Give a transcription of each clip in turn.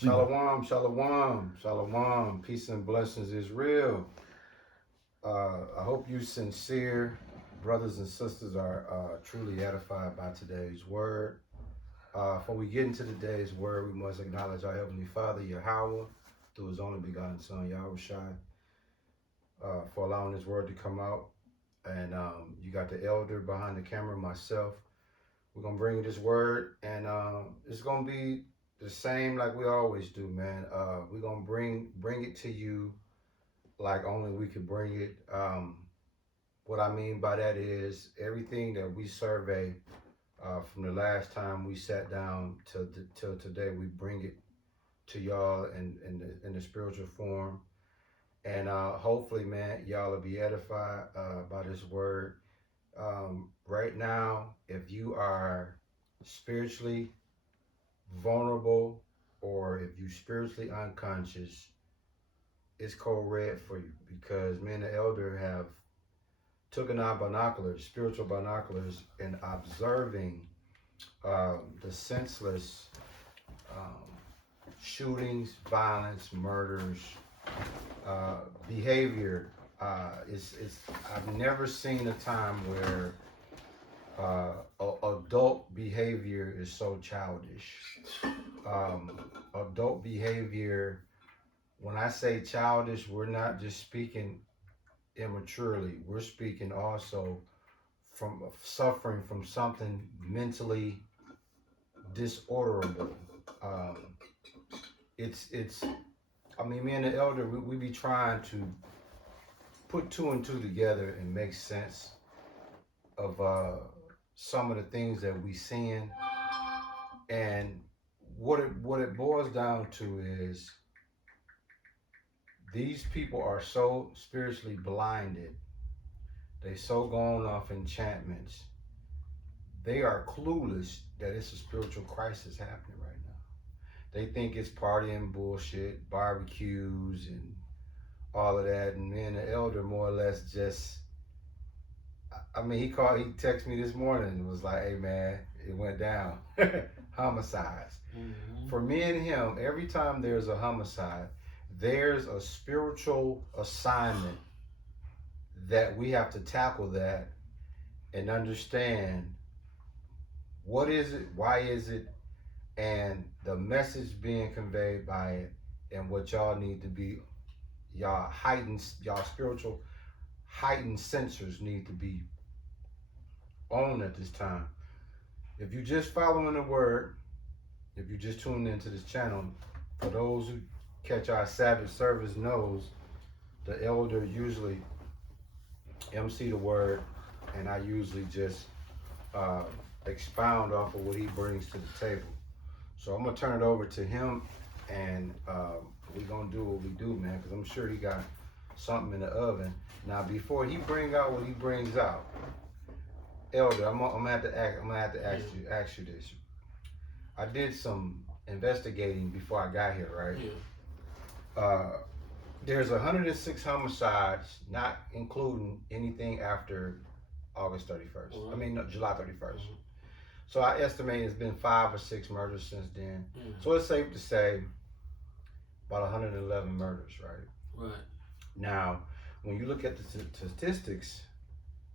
Shalom, shalom, shalom. Peace and blessings is real. I hope you sincere brothers and sisters are truly edified by today's word. Before we get into today's word, we must acknowledge our Heavenly Father, Yahweh, through His only begotten Son, Yahushua, for allowing His word to come out. And you got the elder behind the camera, myself. We're going to bring you this word, and it's going to be the same like we always do, man. We're gonna bring it to you like only we could bring it. What I mean by that is everything that we survey from the last time we sat down till today, we bring it to y'all in the spiritual form, and hopefully, man, y'all will be edified by this word. Right now, if you are spiritually vulnerable, or if you spiritually unconscious, it's code red for you, because me and the elder have taken our binoculars, spiritual binoculars, and observing the senseless shootings, violence, murders, behavior. I've never seen a time where adult behavior is so childish. Adult behavior, when I say childish, we're not just speaking immaturely. We're speaking also from suffering from something mentally disorderable. Um, it's. I mean, me and the elder, we be trying to put two and two together and make sense of some of the things that we seeing, and what it boils down to is these people are so spiritually blinded. They so gone off enchantments. They are clueless that it's a spiritual crisis happening right now. They think it's partying bullshit, barbecues, and all of that. And me and the elder more or less just, I mean, he texted me this morning and was like, hey man, it went down. Homicides. Mm-hmm. For me and him, every time there's a homicide, there's a spiritual assignment that we have to tackle that and understand what is it, why is it, and the message being conveyed by it, and what y'all need to be, y'all spiritual heightened sensors need to be on at this time. If you're just following the word, if you just tuned into this channel, for those who catch our Sabbath service knows the elder usually MC the word, and I usually just expound off of what he brings to the table. So I'm gonna turn it over to him, and we're gonna do what we do, man, because I'm sure he got something in the oven. Now, before he bring out what he brings out, elder, I'm gonna have to ask you this. I did some investigating before I got here, right? Yeah. There's 106 homicides, not including anything after August 31st. Mm-hmm. I mean, no, July 31st. Mm-hmm. So I estimate it's been 5 or 6 murders since then. Mm-hmm. So it's safe to say about 111 murders, right? Right. Now, when you look at the statistics,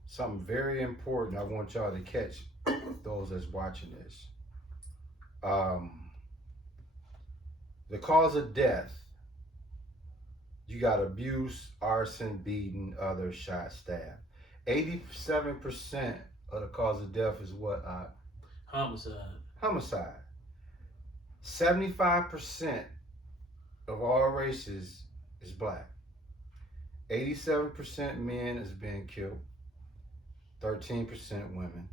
something very important I want y'all to catch, those that's watching this. The cause of death, you got abuse, arson, beating, others, shot, stabbed. 87% of the cause of death is what? Homicide. 75% of all races is black. 87% men is being killed. 13% women.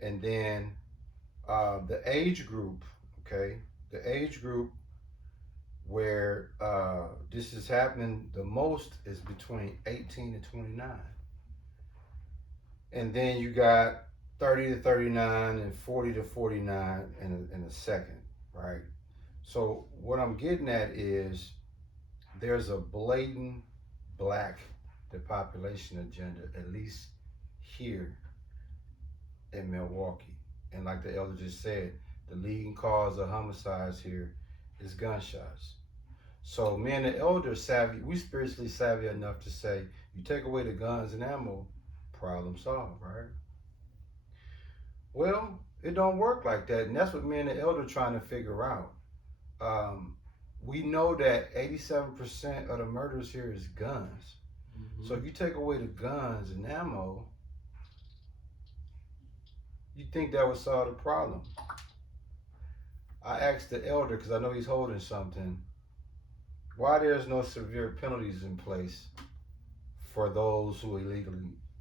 And then the age group, okay? The age group where this is happening the most is between 18 and 29. And then you got 30 to 39 and 40 to 49 in a second, right? So what I'm getting at is there's a blatant black depopulation agenda, at least here in Milwaukee. And like the elder just said, the leading cause of homicides here is gunshots. So me and the elder savvy, we spiritually savvy enough to say, you take away the guns and ammo, problem solved, right? Well, it don't work like that, and that's what me and the elder trying to figure out. Um, we know that 87% of the murders here is guns. So if you take away the guns and ammo, you think that would solve the problem. I asked the elder, because I know he's holding something, why there's no severe penalties in place for those who illegally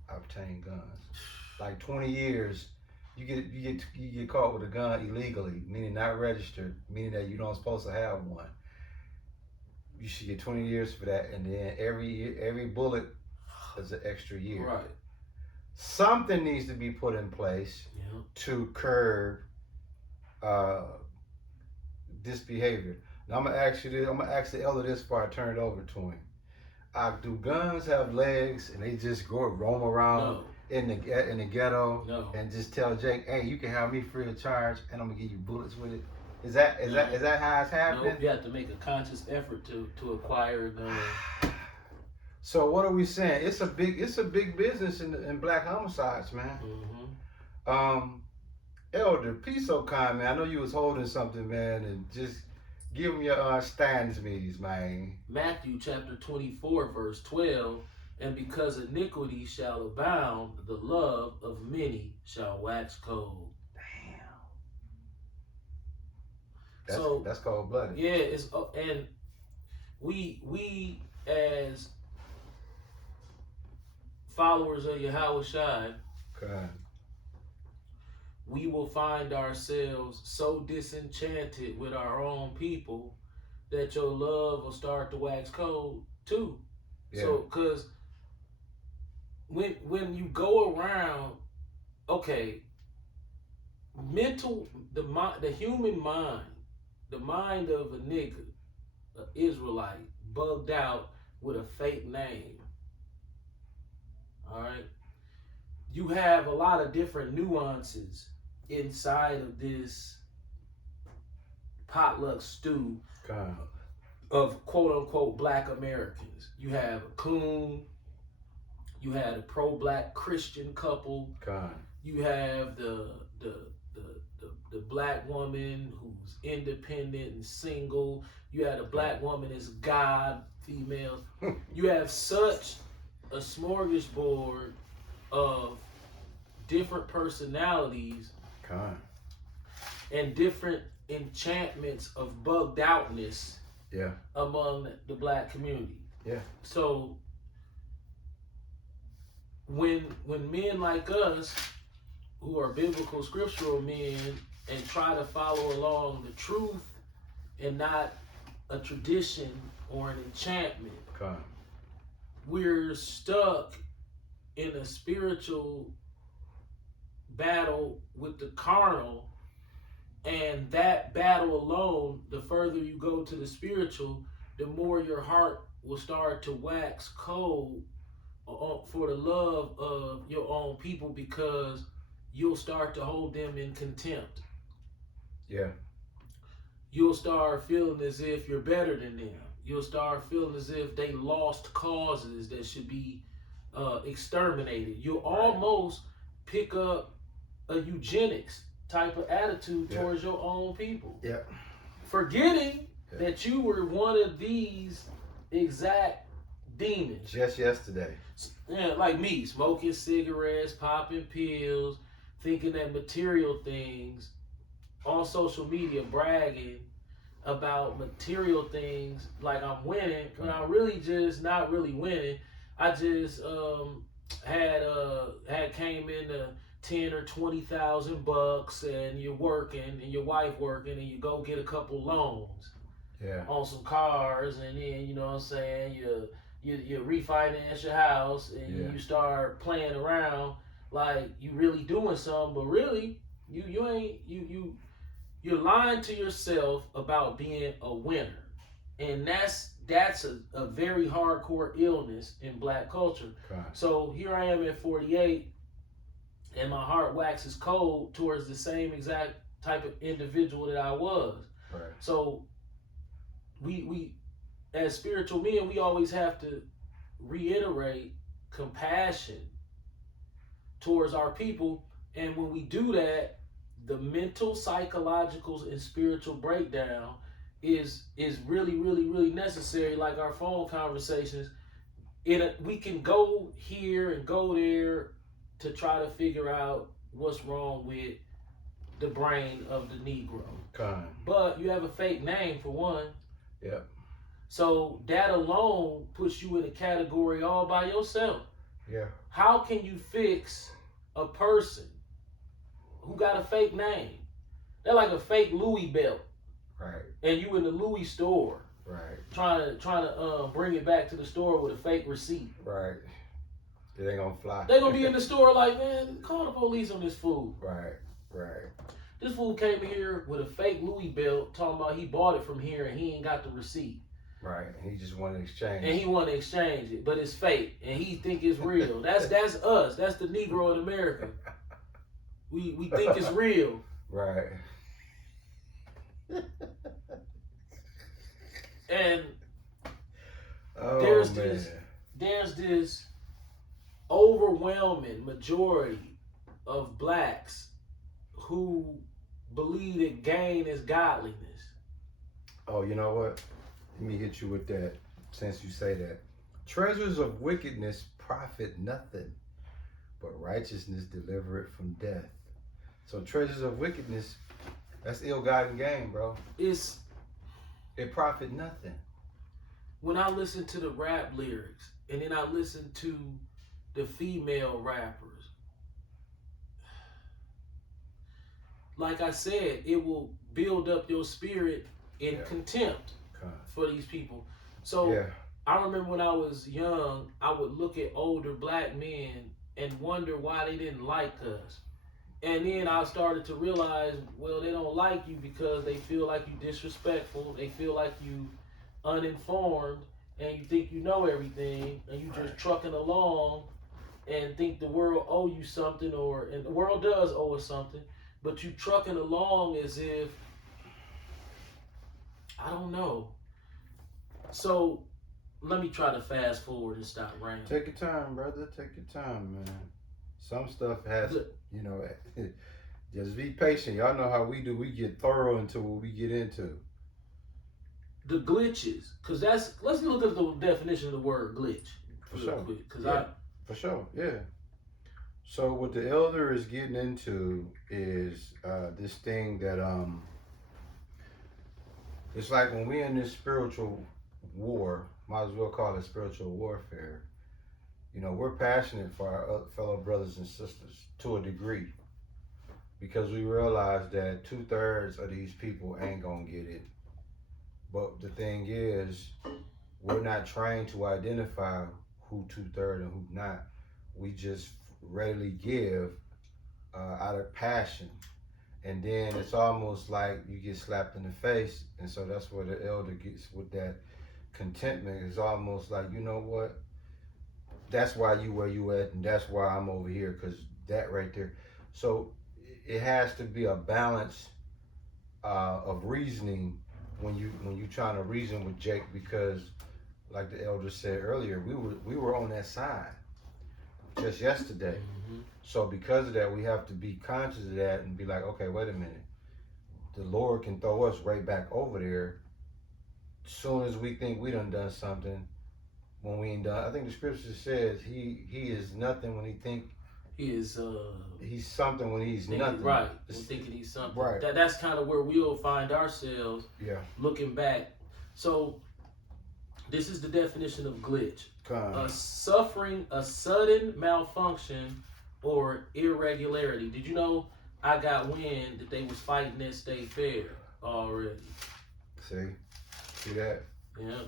obtain guns. Like 20 years, you get caught with a gun illegally, meaning not registered, meaning that you don't supposed to have one. You should get 20 years for that, and then every bullet is an extra year. Right. Something needs to be put in place to curb this behavior. Now I'm gonna ask you this. I'm gonna ask the elder this before I turn it over to him. Do guns have legs and they just go roam around in the ghetto and just tell Jake, hey, you can have me free of charge and I'm gonna give you bullets with it? Is that how it's happening? No, you have to make a conscious effort to acquire a gun. So what are we saying? It's a big business in black homicides, man. Elder, be so kind, man. I know you was holding something, man, and just give them your stands, man. Matthew chapter 24, verse 12, and because iniquity shall abound, the love of many shall wax cold. Damn. That's cold blooded. Yeah, and we as followers of Yahweh Shai, God, we will find ourselves so disenchanted with our own people that your love will start to wax cold too. Yeah. So, because when you go around, okay, the human mind, the mind of a nigga, an Israelite, bugged out with a fake name. All right, you have a lot of different nuances inside of this potluck stew of quote unquote black Americans. You have a coon, you had a pro-black Christian couple, you have the black woman who's independent and single, you had a black woman as God, females. You have such a smorgasbord of different personalities and different enchantments of bugged outness among the black community. Yeah. So when men like us, who are biblical scriptural men, and try to follow along the truth and not a tradition or an enchantment, we're stuck in a spiritual battle with the carnal, and that battle alone, the further you go to the spiritual, the more your heart will start to wax cold for the love of your own people, because you'll start to hold them in contempt. Yeah. You'll start feeling as if you're better than them. You'll start feeling as if they lost causes that should be exterminated. You'll almost pick up a eugenics type of attitude towards your own people. Yeah. Forgetting that you were one of these exact demons. Just yesterday. Yeah, like me, smoking cigarettes, popping pills, thinking that material things, on social media bragging about material things like I'm winning, when I'm really just not really winning. I just had came into 10 or 20,000 bucks, and you're working and your wife working, and you go get a couple loans on some cars, and then you know what I'm saying, you refinance your house, and you start playing around like you really doing something, but really you ain't you're lying to yourself about being a winner. And that's a very hardcore illness in black culture. So here I am at 48, and my heart waxes cold towards the same exact type of individual that I was. Right. So we as spiritual men, we always have to reiterate compassion towards our people. And when we do that, the mental, psychological, and spiritual breakdown is really, really, really necessary. Like our phone conversations, we can go here and go there to try to figure out what's wrong with the brain of the Negro. But you have a fake name for one. Yep. So that alone puts you in a category all by yourself. Yeah. How can you fix a person who got a fake name? They're like a fake Louis belt. Right. And you in the Louis store. Right. Trying to bring it back to the store with a fake receipt. Right. It ain't gonna fly. They're gonna be in the store like, man, call the police on this fool. Right. Right. This fool came here with a fake Louis belt, talking about he bought it from here and he ain't got the receipt. Right. And he just want to exchange. And he want to exchange it, but it's fake, and he think it's real. That's us. That's the Negro in America. We think it's real. Right. And oh, there's this overwhelming majority of blacks who believe that gain is godliness. Oh, you know what? Let me hit you with that since you say that. Treasures of wickedness profit nothing, but righteousness deliver it from death. So treasures of wickedness, that's ill-gotten gain, bro. It profit nothing. When I listen to the rap lyrics and then I listen to the female rappers, like I said, it will build up your spirit in contempt for these people. So I remember when I was young, I would look at older black men and wonder why they didn't like us. And then I started to realize, well, they don't like you because they feel like you disrespectful. They feel like you uninformed and you think you know everything and you just trucking along and think the world owe you something, and the world does owe us something, but you trucking along as if, I don't know. So let me try to fast forward and stop ranting. Take your time, brother. Take your time, man. Some stuff has, you know, just be patient. Y'all know how we do. We get thorough into what we get into. The glitches, because let's look at the definition of the word glitch. For sure. Quick, for sure, yeah. So what the elder is getting into is this thing that it's like when we're in this spiritual war, might as well call it spiritual warfare. You know, we're passionate for our fellow brothers and sisters to a degree because we realize that 2/3 of these people ain't gonna get it. But the thing is, we're not trained to identify who 2/3 and who not. We just readily give out of passion. And then it's almost like you get slapped in the face. And so that's where the elder gets with that contentment. It's almost like, you know what? That's why you where you at, and that's why I'm over here, because that right there. So it has to be a balance of reasoning when you trying to reason with Jake, because like the elder said earlier, we were on that side just yesterday. Mm-hmm. So because of that, we have to be conscious of that and be like, okay, wait a minute. The Lord can throw us right back over there as soon as we think we done something when we ain't done. I think the scripture says he is nothing when he think he is he's something when he's nothing. Right. We're thinking he's something. Right. That's kind of where we'll find ourselves looking back. So this is the definition of glitch. Suffering a sudden malfunction or irregularity. Did you know I got wind that they was fighting at State Fair already? See that? Yeah.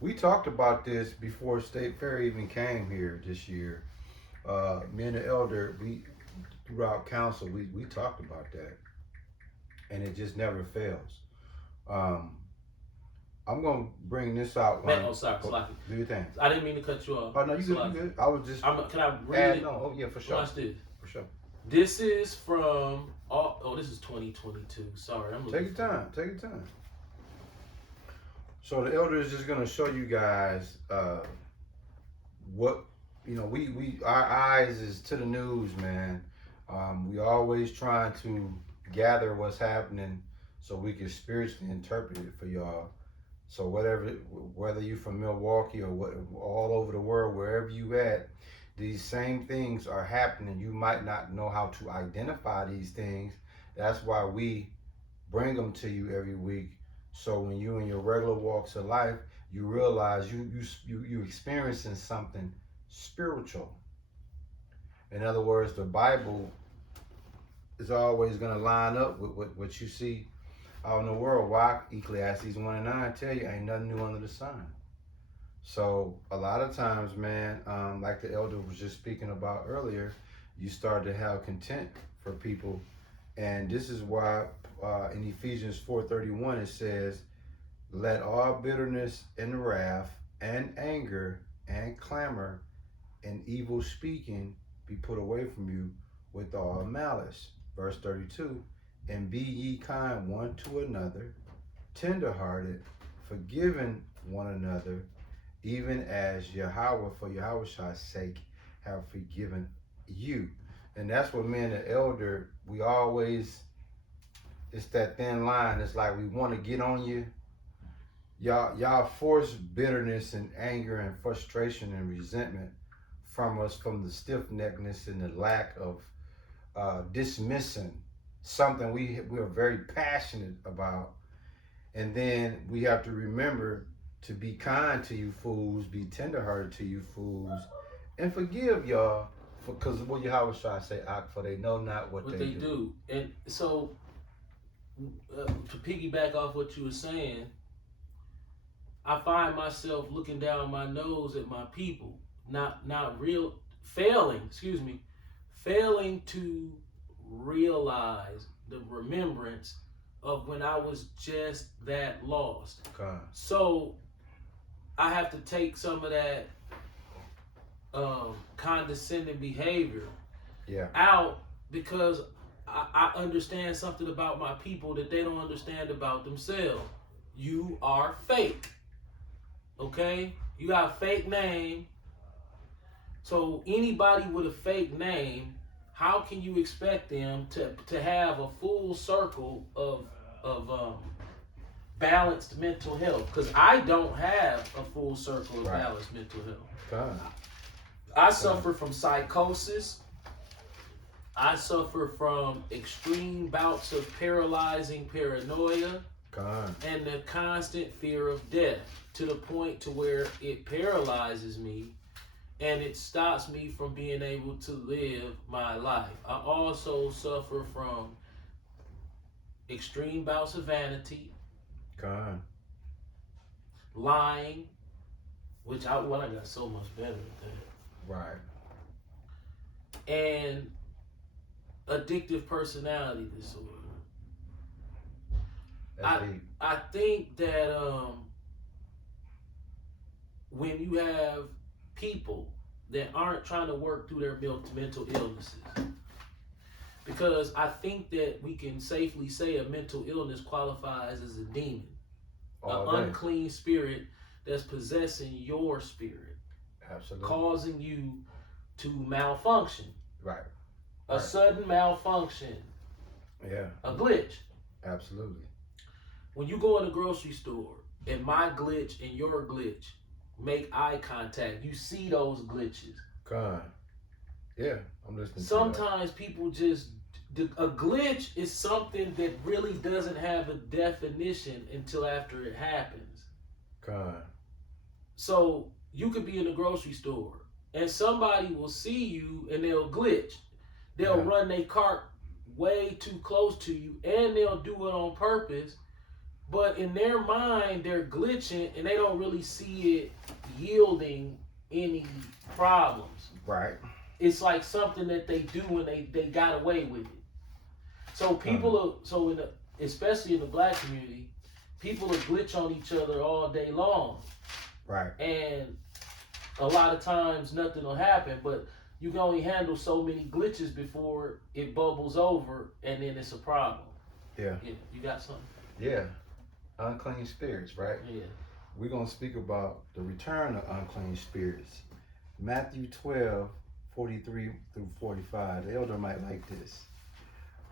We talked about this before State Fair even came here this year. Me and the elder, throughout council, we talked about that, and it just never fails. I'm gonna bring this out. Man, oh, sorry, do your thing. I didn't mean to cut you off. Oh no, you good. I was just. Can I read it? No, oh yeah, for sure. Watch this. For sure. This is from. This is 2022. Sorry, I'm. Take your time. Take your time. So the elder is just gonna show you guys what we our eyes is to the news, man. We always trying to gather what's happening so we can spiritually interpret it for y'all. So whether you from Milwaukee or all over the world, wherever you at, these same things are happening. You might not know how to identify these things. That's why we bring them to you every week. So when you in your regular walks of life, you realize you experiencing something spiritual. In other words, the Bible is always going to line up with what you see out in the world. Why? Ecclesiastes 1:9 tell you ain't nothing new under the sun. So a lot of times, man, like the elder was just speaking about earlier, you start to have content for people. And this is why in Ephesians 4:31 it says, let all bitterness and wrath and anger and clamor and evil speaking be put away from you with all malice. Verse 32, and be ye kind one to another, tenderhearted, forgiving one another, even as Yahweh, for Yahweh's sake, have forgiven you. And that's what me and the elder, we always, it's that thin line. It's like we want to get on you. Y'all force bitterness and anger and frustration and resentment from us, from the stiff-neckedness and the lack of dismissing something we're very passionate about. And then we have to remember to be kind to you fools, be tenderhearted to you fools, and forgive y'all, because what Yahweh try to say, for they know not what they do. And so, to piggyback off what you were saying, I find myself looking down my nose at my people, failing to realize the remembrance of when I was just that lost. Okay. So I have to take some of that condescending behavior out, because I understand something about my people that they don't understand about themselves. You are fake. Okay? You got a fake name. So anybody with a fake name, how can you expect them to have a full circle of balanced mental health? Because I don't have a full circle of balanced mental health. I suffer from psychosis. I suffer from extreme bouts of paralyzing paranoia and the constant fear of death, to the point to where it paralyzes me and it stops me from being able to live my life. I also suffer from extreme bouts of vanity, lying, which I got so much better at that. Right. And addictive personality disorder. I think that when you have people that aren't trying to work through their mental illnesses, because I think that we can safely say a mental illness qualifies as a demon, an unclean spirit that's possessing your spirit, absolutely, causing you to malfunction. Right. A sudden malfunction. Yeah. A glitch. Absolutely. When you go in the grocery store and my glitch and your glitch make eye contact, you see those glitches. Yeah, I'm listening. Sometimes people a glitch is something that really doesn't have a definition until after it happens. So you could be in the grocery store and somebody will see you and they'll glitch. They'll run their cart way too close to you, and they'll do it on purpose. But in their mind, they're glitching, and they don't really see it yielding any problems. Right. It's like something that they do and they got away with it. So people especially in the black community, people will glitch on each other all day long. Right. And a lot of times nothing will happen, but you can only handle so many glitches before it bubbles over, and then it's a problem. Yeah. You got something? Yeah. Unclean spirits, right? Yeah. we're going to speak about the return of unclean spirits. Matthew 12:43-45. The elder might like this.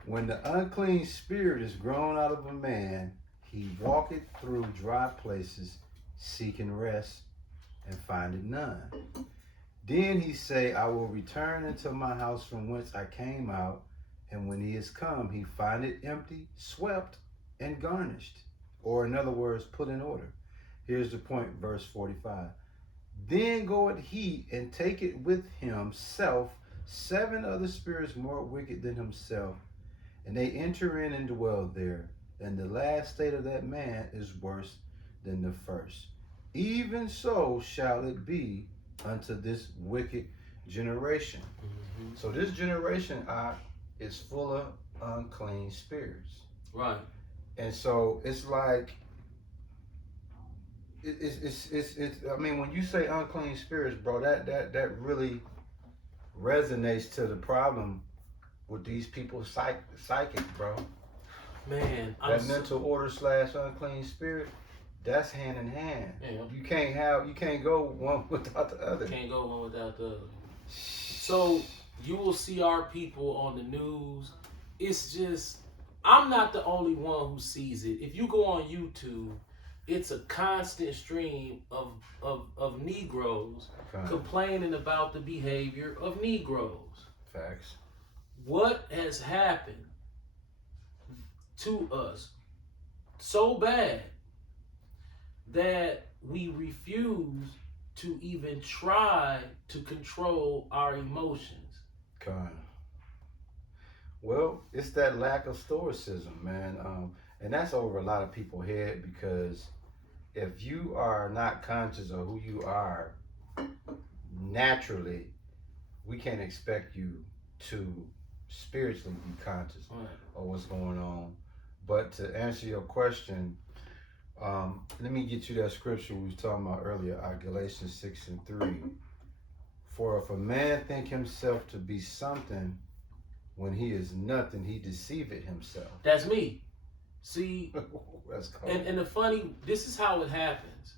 When the unclean spirit is grown out of a man, he walketh through dry places, seeking rest, and findeth none. Then he say, I will return into my house from whence I came out. And when he is come, he find it empty, swept, and garnished. Or in other words, put in order. Here's the point, verse 45. Then goeth he and taketh with himself 7 other spirits more wicked than himself, and they enter in and dwell there. And the last state of that man is worse than the first. Even so shall it be unto this wicked generation. Mm-hmm. So this generation is full of unclean spirits. Right. And so it's like, it's I mean, when you say unclean spirits, bro, that really resonates to the problem with these people's psychic, bro. Man, that mental order / unclean spirit, that's hand in hand. Yeah. You can't go one without the other. Can't go one without the other. So you will see our people on the news. It's just, I'm not the only one who sees it. If you go on YouTube, it's a constant stream of Negroes complaining about the behavior of Negroes. Facts. What has happened to us so bad that we refuse to even try to control our emotions? Well, it's that lack of stoicism, man. And that's over a lot of people's head, because if you are not conscious of who you are, naturally, we can't expect you to spiritually be conscious of what's going on. But to answer your question, let me get you that scripture we was talking about earlier, Galatians 6:3. For if a man think himself to be something when he is nothing, he deceiveth himself. That's me. See, that's cool. And the funny, this is how it happens.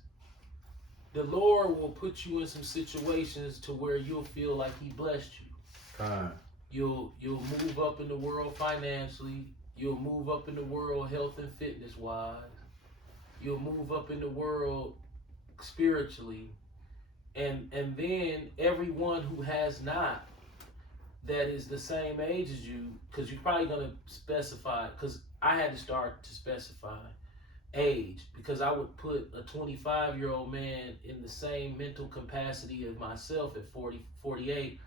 The Lord will put you in some situations to where you'll feel like he blessed you. You'll move up in the world financially. You'll move up in the world health and fitness wise. You'll move up in the world spiritually. And then everyone who has not, that is the same age as you, because you're probably going to specify, because I had to start to specify age, because I would put a 25-year-old man in the same mental capacity of myself at 40, 48,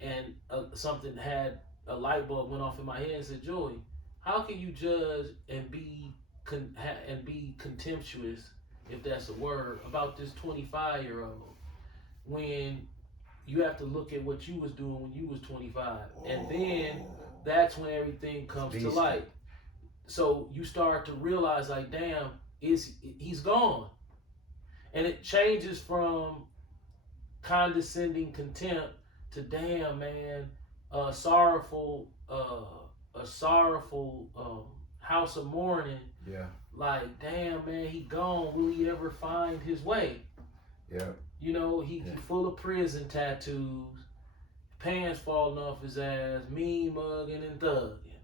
and something had, a light bulb went off in my head and said, Joey, how can you judge and be contemptuous, if that's a word, about this 25-year-old when you have to look at what you was doing when you was 25? And then that's when everything comes to light. So you start to realize, like, damn, he's gone. And it changes from condescending contempt to, damn, man, a sorrowful house of mourning. Yeah. Like, damn, man, he gone. Will he ever find his way? Yeah. You know, he full of prison tattoos, pants falling off his ass, mean mugging and thugging.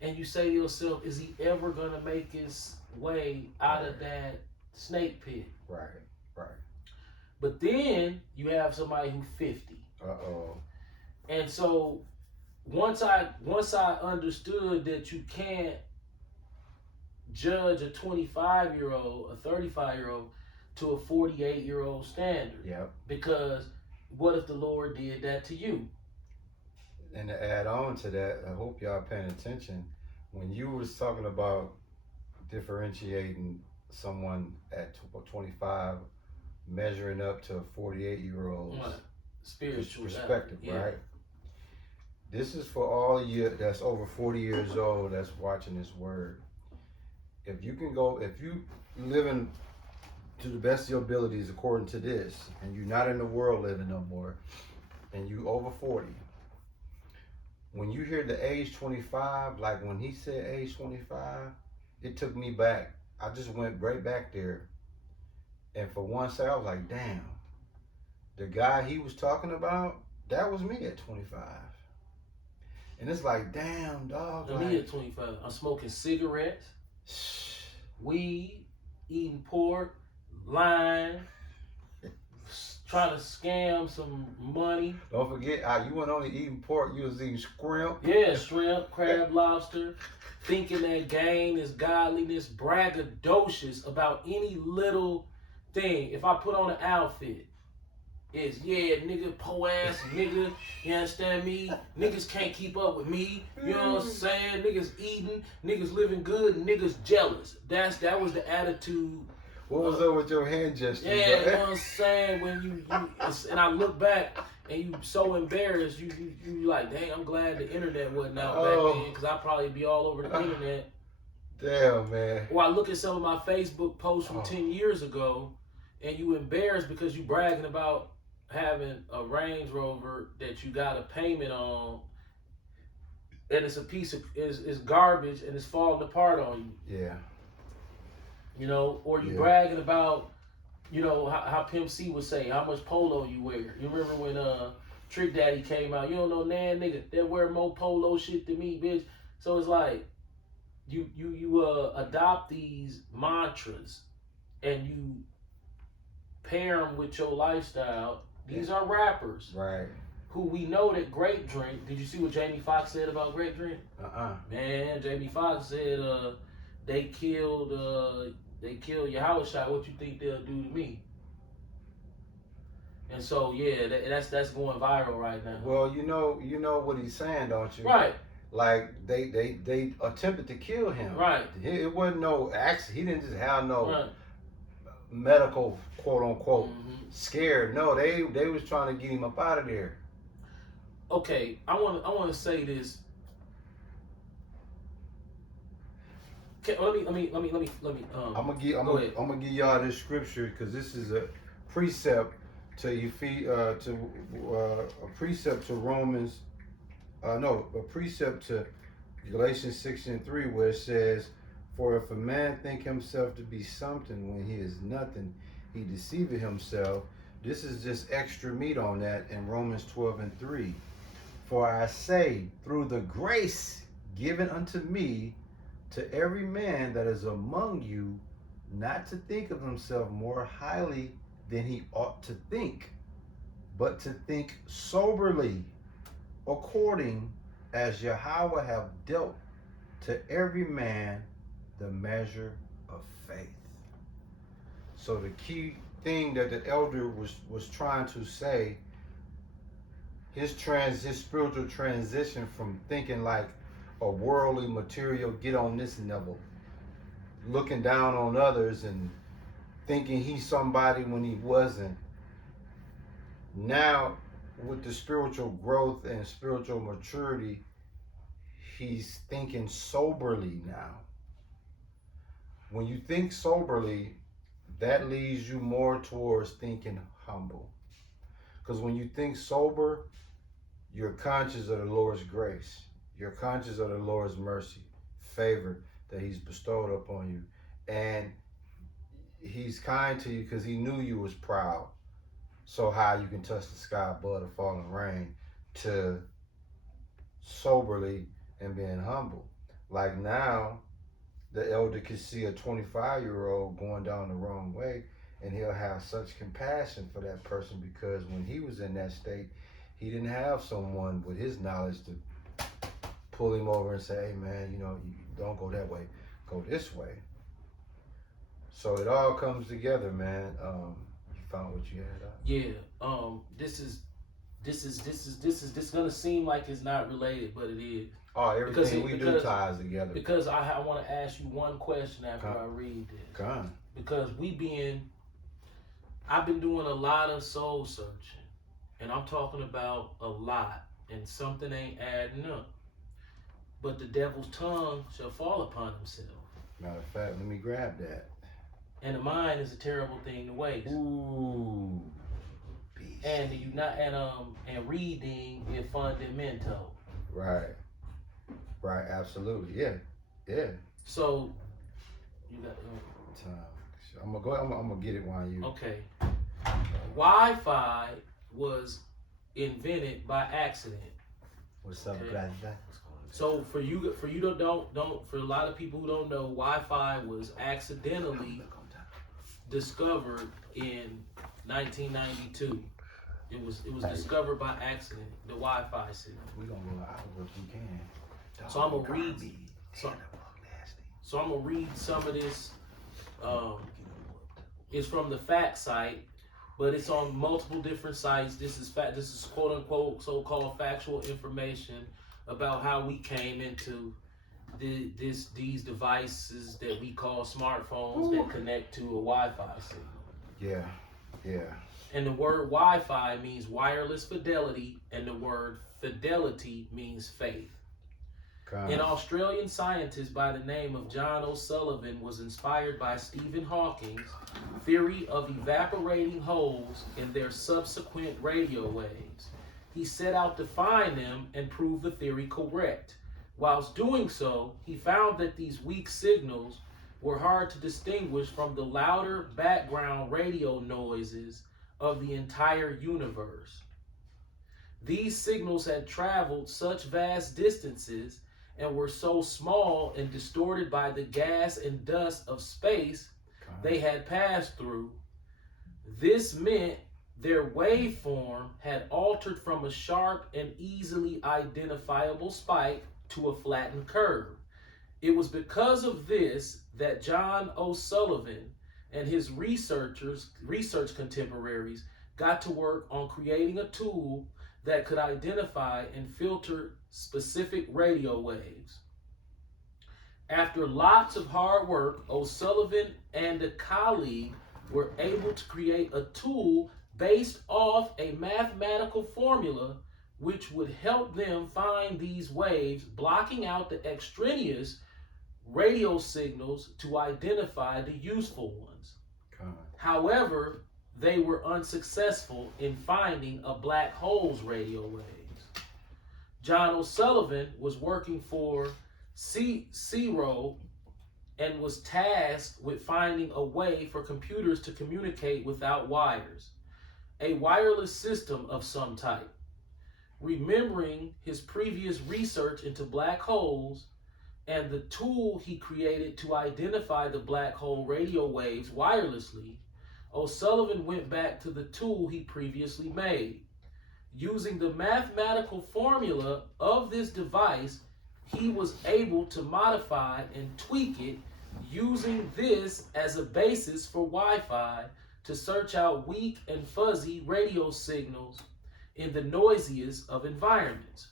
And you say to yourself, is he ever going to make his way out of that snake pit? Right. But then you have somebody who's 50. Uh-oh. And so once I understood that you can't judge a 25-year-old, a 35-year-old to a 48-year-old standard. Yep. Because what if the Lord did that to you? And to add on to that, I hope y'all paying attention. When you was talking about differentiating someone at 25 measuring up to a 48-year-old's spiritual perspective, right? This is for all of you that's over 40 years old that's watching this word. If you living to the best of your abilities according to this, and you're not in the world living no more, and you over 40, when you hear the age 25, like when he said age 25, it took me back. I just went right back there. And for one second, I was like, damn, the guy he was talking about, that was me at 25. And it's like, damn, dog. Like, me at 25. I'm smoking cigarettes, weed, eating pork, lying, trying to scam some money. Don't forget, you weren't only eating pork, you was eating shrimp. Yeah, shrimp, crab, lobster. Thinking that gain is godliness, braggadocious about any little thing. If I put on an outfit, it's, yeah, nigga, po-ass, nigga, you understand me? Niggas can't keep up with me, you know what I'm saying? Niggas eating, niggas living good, and niggas jealous. That was the attitude. What was up with your hand gesture? Yeah, you know what I'm saying? When you and I look back and you so embarrassed, you like, dang, I'm glad the internet wasn't out back then, because I'd probably be all over the internet. Damn, man. Or I look at some of my Facebook posts from 10 years ago, and you embarrassed because you bragging about having a Range Rover that you got a payment on, and it's a piece of is garbage and it's falling apart on you. Yeah. You know, or you bragging about, you know, how Pimp C would say, how much polo you wear. You remember when Trick Daddy came out? You don't know, nan, nigga, they wear more polo shit than me, bitch. So it's like, you adopt these mantras and you pair them with your lifestyle. These are rappers. Right. Who we know that Grape Drink. Did you see what Jamie Foxx said about Grape Drink? Man, Jamie Foxx said they killed Yahushua. What you think they'll do to me? And so yeah, that's going viral right now. Well, you know what he's saying, don't you? Right. Like they attempted to kill him. Right. It wasn't no accident. He didn't just have no medical quote unquote scared. No, they was trying to get him up out of there. Okay, I want to say this. Okay, let me. I'm gonna give y'all this scripture because this is a precept to a precept to Romans. A precept to Galatians 6:3, where it says, "For if a man think himself to be something when he is nothing, he deceiveth himself." This is just extra meat on that in Romans 12:3. "For I say, through the grace given unto me, to every man that is among you, not to think of himself more highly than he ought to think, but to think soberly, according as Yahweh have dealt to every man the measure of faith." So the key thing that the elder was trying to say, his spiritual transition from thinking like a worldly material, get on this level, looking down on others and thinking he's somebody when he wasn't. Now, with the spiritual growth and spiritual maturity, he's thinking soberly now. When you think soberly, that leads you more towards thinking humble. Because when you think sober, you're conscious of the Lord's grace. You're conscious of the Lord's mercy, favor that he's bestowed upon you. And he's kind to you because he knew you was proud. So high you can touch the sky above the falling rain, to soberly and being humble. Like now, the elder can see a 25-year-old going down the wrong way, and he'll have such compassion for that person because when he was in that state, he didn't have someone with his knowledge to pull him over and say, "Hey man, you don't go that way, go this way." So it all comes together, man. You found what you had. Yeah. This gonna seem like it's not related, but it is. Oh, everything we do ties together. Because I want to ask you one question after I read this. Come. Because I've been doing a lot of soul searching, and I'm talking about a lot, and something ain't adding up. But the devil's tongue shall fall upon himself. Matter of fact, let me grab that. And the mind is a terrible thing to waste. Ooh. Beast. And reading is fundamental. Right. Right, absolutely. Yeah. So you got time. I'm gonna go. I'm gonna get it while you. Okay. Wi-Fi was invented by accident. What's up, brother? So for you to don't for a lot of people who don't know, Wi-Fi was accidentally discovered in 1992. It was discovered by accident. The Wi-Fi signal. We gonna go out if we can. So I'm gonna read. So I'm gonna read some of this. It's from the fact site, but it's on multiple different sites. This is quote unquote so-called factual information about how we came into these devices that we call smartphones that connect to a Wi-Fi signal. Yeah. And the word Wi-Fi means wireless fidelity, and the word fidelity means faith. An Australian scientist by the name of John O'Sullivan was inspired by Stephen Hawking's theory of evaporating holes in their subsequent radio waves. He set out to find them and prove the theory correct. Whilst doing so, he found that these weak signals were hard to distinguish from the louder background radio noises of the entire universe. These signals had traveled such vast distances and were so small and distorted by the gas and dust of space they had passed through. This meant their waveform had altered from a sharp and easily identifiable spike to a flattened curve. It was because of this that John O'Sullivan and his research contemporaries got to work on creating a tool that could identify and filter specific radio waves. After lots of hard work, O'Sullivan and a colleague were able to create a tool based off a mathematical formula which would help them find these waves, blocking out the extraneous radio signals to identify the useful ones. However, they were unsuccessful in finding a black hole's radio waves. John O'Sullivan was working for CERO and was tasked with finding a way for computers to communicate without wires, a wireless system of some type. Remembering his previous research into black holes and the tool he created to identify the black hole radio waves wirelessly, O'Sullivan went back to the tool he previously made. Using the mathematical formula of this device, he was able to modify and tweak it, using this as a basis for Wi-Fi to search out weak and fuzzy radio signals in the noisiest of environments.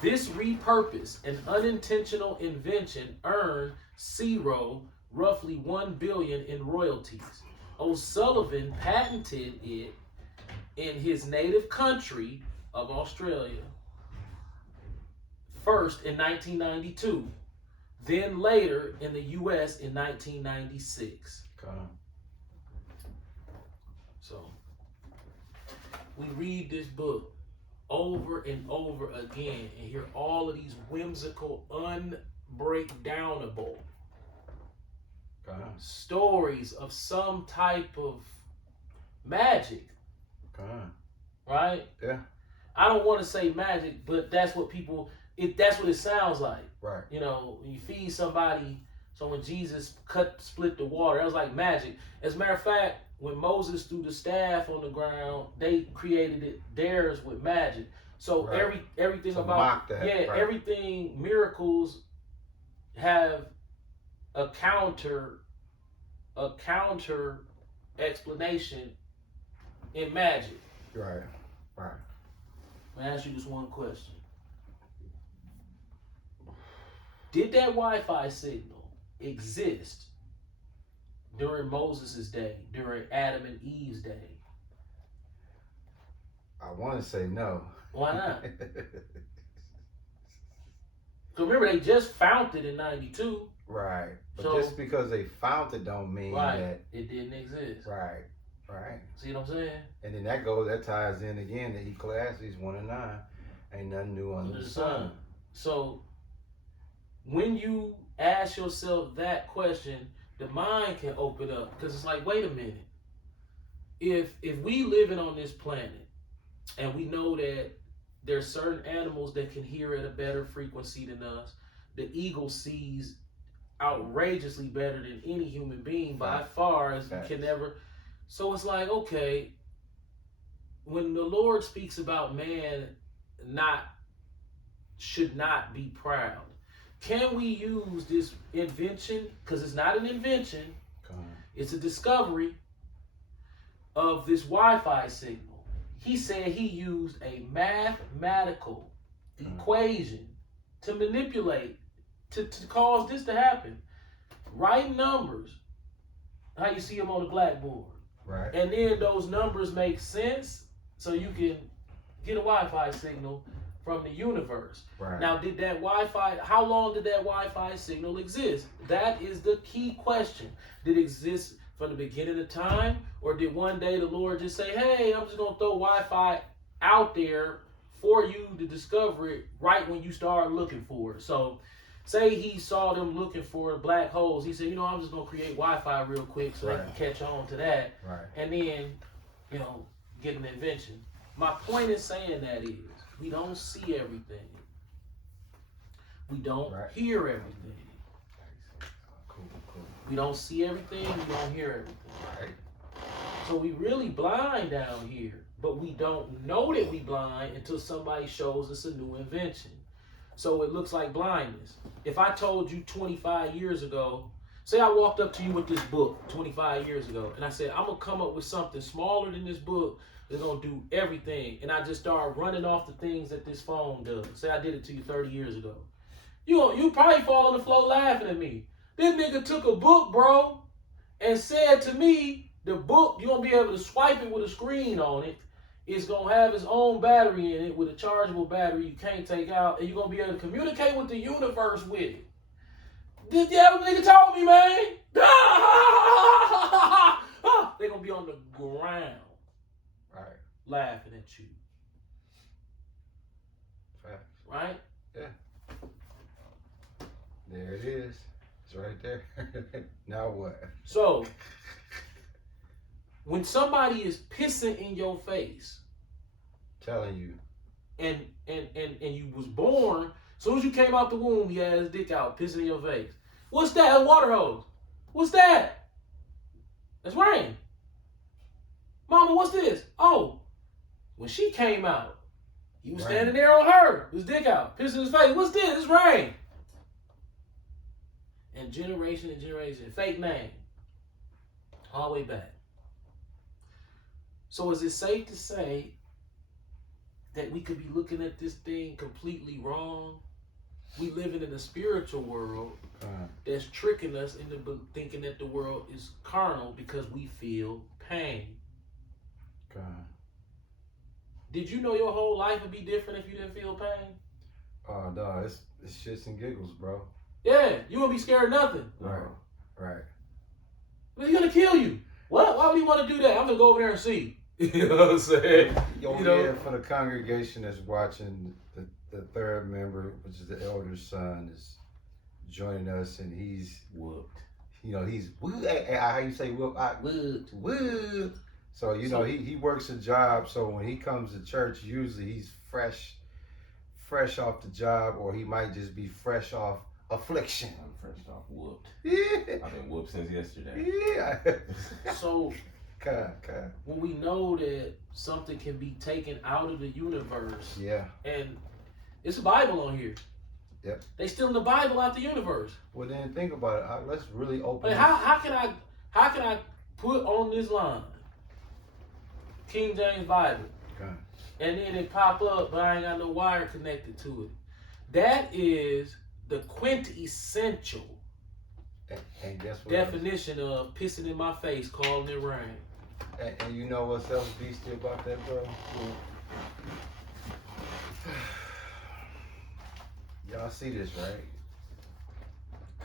This repurposed and unintentional invention earned CERO roughly $1 billion in royalties. O'Sullivan patented it in his native country of Australia, first in 1992, then later in the US in 1996. So we read this book over and over again and hear all of these whimsical, unbreakdownable stories of some type of magic. Right? Yeah. I don't want to say magic, but that's what that's what it sounds like. Right. You know, you feed somebody, so when Jesus split the water, that was like magic. As a matter of fact, when Moses threw the staff on the ground, they created theirs with magic. So right. everything so about that, right. Everything, miracles have a counter explanation in magic. Right. I'm gonna ask you just one question. Did that Wi-Fi signal exist during Moses' day, during Adam and Eve's day? I want to say no. Why not? Because remember, they just found it in 92. Right. But so, just because they found it don't mean that it didn't exist. Right. See what I'm saying? And then that ties in again to Ecclesiastes 1:9. Ain't nothing new under the sun. So when you ask yourself that question, the mind can open up, because it's like, wait a minute. If we living on this planet and we know that there's certain animals that can hear at a better frequency than us, the eagle sees outrageously better than any human being by far, as we can never. So it's like, okay, when the Lord speaks about man should not be proud, can we use this invention? Because it's not an invention, it's a discovery of this Wi-Fi signal. He said he used a mathematical equation to manipulate, to cause this to happen. Writing numbers, how you see them on the blackboard. Right. And then those numbers make sense, so you can get a Wi-Fi signal from the universe. Right. Now, how long did that Wi-Fi signal exist? That is the key question. Did it exist from the beginning of time? Or did one day the Lord just say, hey, I'm just going to throw Wi-Fi out there for you to discover it right when you start looking for it? So, say he saw them looking for black holes. He said, I'm just going to create Wi-Fi real quick so they can catch on to that. Right. And then, get an invention. My point in saying that is, we don't see everything. We don't hear everything. Cool. We don't see everything. We don't hear everything. Right. So we really blind down here. But we don't know that we blind until somebody shows us a new invention. So it looks like blindness. If I told you 25 years ago, say I walked up to you with this book 25 years ago, and I said, I'm going to come up with something smaller than this book that's going to do everything. And I just started running off the things that this phone does. Say I did it to you 30 years ago. You probably fall on the floor laughing at me. This nigga took a book, bro, and said to me, the book, you're going to be able to swipe it with a screen on it. It's going to have its own battery in it with a chargeable battery you can't take out, and you're going to be able to communicate with the universe with it. Did you ever nigga told me, man? They're going to be on the ground. Right. Laughing at you. Facts. Right? Yeah. There it is. It's right there. Now what? So, when somebody is pissing in your face, telling you, and you was born, as soon as you came out the womb, he had his dick out, pissing in your face. What's that? A water hose. What's that? That's rain. Mama, what's this? Oh, when she came out, he was standing there on her, his dick out, pissing in his face. What's this? It's rain. And generation, fake name, all the way back. So is it safe to say that we could be looking at this thing completely wrong? We living in a spiritual world that's tricking us into thinking that the world is carnal because we feel pain. Did you know your whole life would be different if you didn't feel pain? Oh, no, it's shits and giggles, bro. Yeah, you wouldn't be scared of nothing. Right. Well, he's gonna kill you. What? Why would he want to do that? I'm gonna go over there and see. You know what I'm saying? Yeah, for the congregation that's watching, the third member, which is the elder's son, is joining us, and he's whooped. He's how you say whoop? Whooped. So he works a job. So when he comes to church, usually he's fresh off the job, or he might just be fresh off affliction. I'm fresh off whooped. Yeah. I've been whooped since yesterday. Yeah. So God. when we know that something can be taken out of the universe, and it's a Bible on here. Yep. They stealing the Bible out the universe. Well, then think about it. Let's really open. Like, how can I put on this line King James Bible, and then it pop up, but I ain't got no wire connected to it? That is the quintessential and guess what definition of pissing in my face, calling it rain. And you know what's else beastie about that, bro? Y'all see this, right?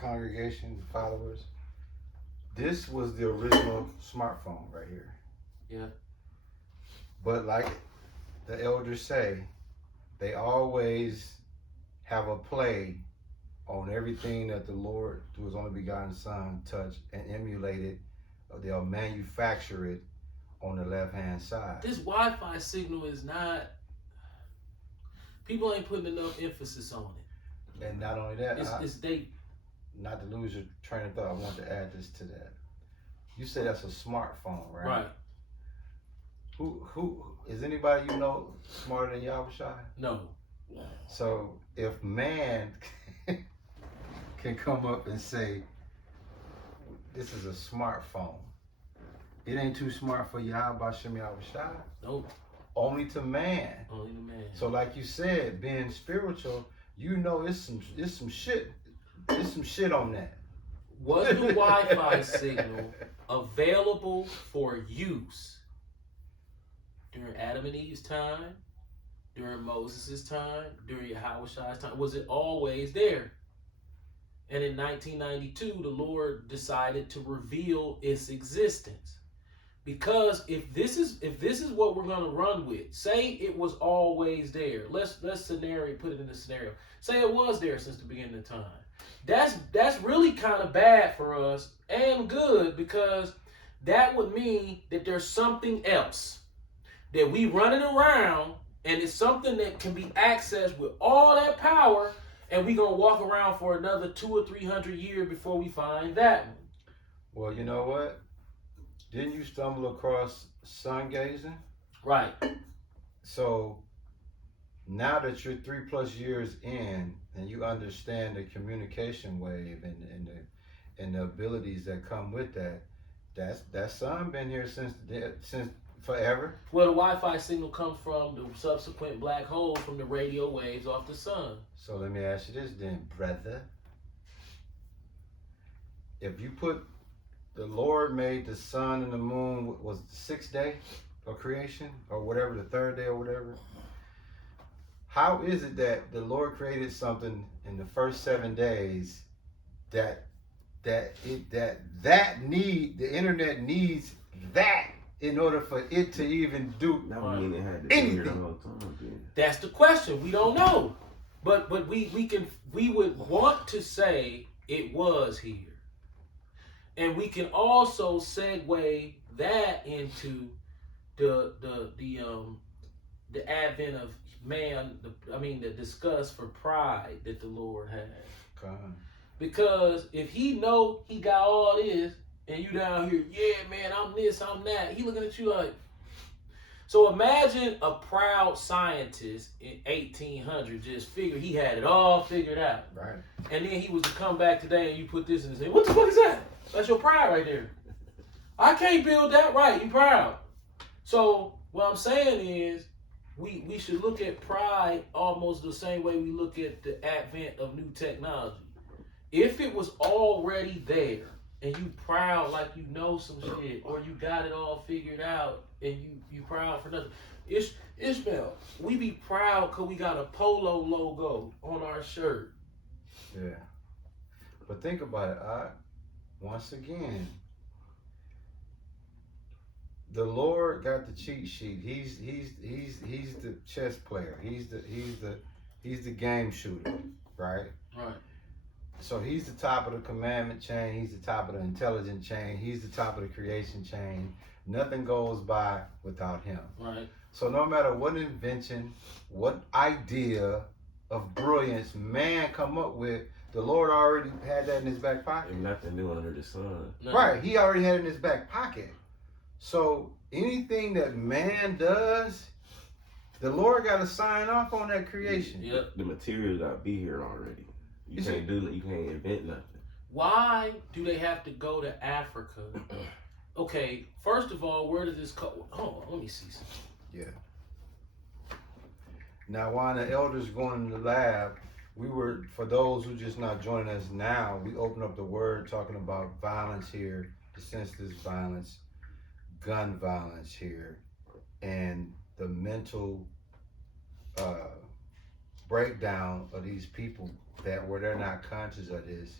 Congregation, followers. This was the original smartphone right here. Yeah. But like the elders say, they always have a play on everything that the Lord, through his only begotten Son, touched and emulated, they'll manufacture it on the left-hand side. This Wi-Fi signal is not, people ain't putting enough emphasis on it. And not only that, they, not to lose your train of thought, I want to add this to that. You say that's a smartphone, right? Right. Who is anybody you know smarter than Yahushua? No. So if man can come up and say, this is a smartphone, it ain't too smart for Yahweh Shem Yahushua. Nope. Only to man. Only to man. So like you said, being spiritual, you know it's some shit. There's some shit on that. Was the Wi-Fi signal available for use during Adam and Eve's time, during Moses' time, during Yahushua's time? Was it always there? And in 1992, the Lord decided to reveal its existence. Because if this is what we're gonna run with, say it was always there. Let's put it in a scenario. Say it was there since the beginning of time. That's really kind of bad for us and good, because that would mean that there's something else that we running around, and it's something that can be accessed with all that power, and we gonna walk around for another 200 or 300 years before we find that one. Well, you know what? Didn't you stumble across sun gazing? Right. So now that you're 3+ years in and you understand the communication wave and the abilities that come with that, that sun been here since forever. Well, the Wi-Fi signal comes from the subsequent black holes from the radio waves off the sun. So let me ask you this then, brother. If you put, the Lord made the sun and the moon, was the 6th day of creation or whatever, the 3rd day or whatever. How is it that the Lord created something in the first 7 days that the internet needs that in order for it to even do That would mean it had to anything? be here the whole time. Yeah. That's the question. We don't know, but we would want to say it was here, and we can also segue that into the advent of man. The disgust for pride that the Lord had. God. Because if he know he got all this, and you down here, yeah, man, I'm this, I'm that. He looking at you like. So imagine a proud scientist in 1800 just figured he had it all figured out. Right. And then he was to come back today and you put this in and say, what the fuck is that? That's your pride right there. I can't build that right. You proud. So what I'm saying is we should look at pride almost the same way we look at the advent of new technology. If it was already there, and you proud like you know some shit, or you got it all figured out, and you proud for nothing. Ishmael, we be proud because we got a polo logo on our shirt. Yeah. But think about it, once again, the Lord got the cheat sheet. He's the chess player. He's the game shooter, right? Right. So he's the top of the commandment chain. He's the top of the intelligent chain. He's the top of the creation chain. Nothing goes by without him. Right. So no matter what invention, what idea of brilliance man come up with, the Lord already had that in his back pocket. Ain't nothing new under the sun. No. Right. He already had it in his back pocket. So anything that man does, the Lord got to sign off on that creation. Yep. The materials got to be here already. You can't invent nothing. Why do they have to go to Africa? Okay, first of all, where did this come? Hold on, let me see something. Yeah. Now, while the elders going in the lab, we were, for those who just not joining us now, we opened up the word talking about violence here, the senseless violence, gun violence here, and the mental breakdown of these people that where they're not conscious of this,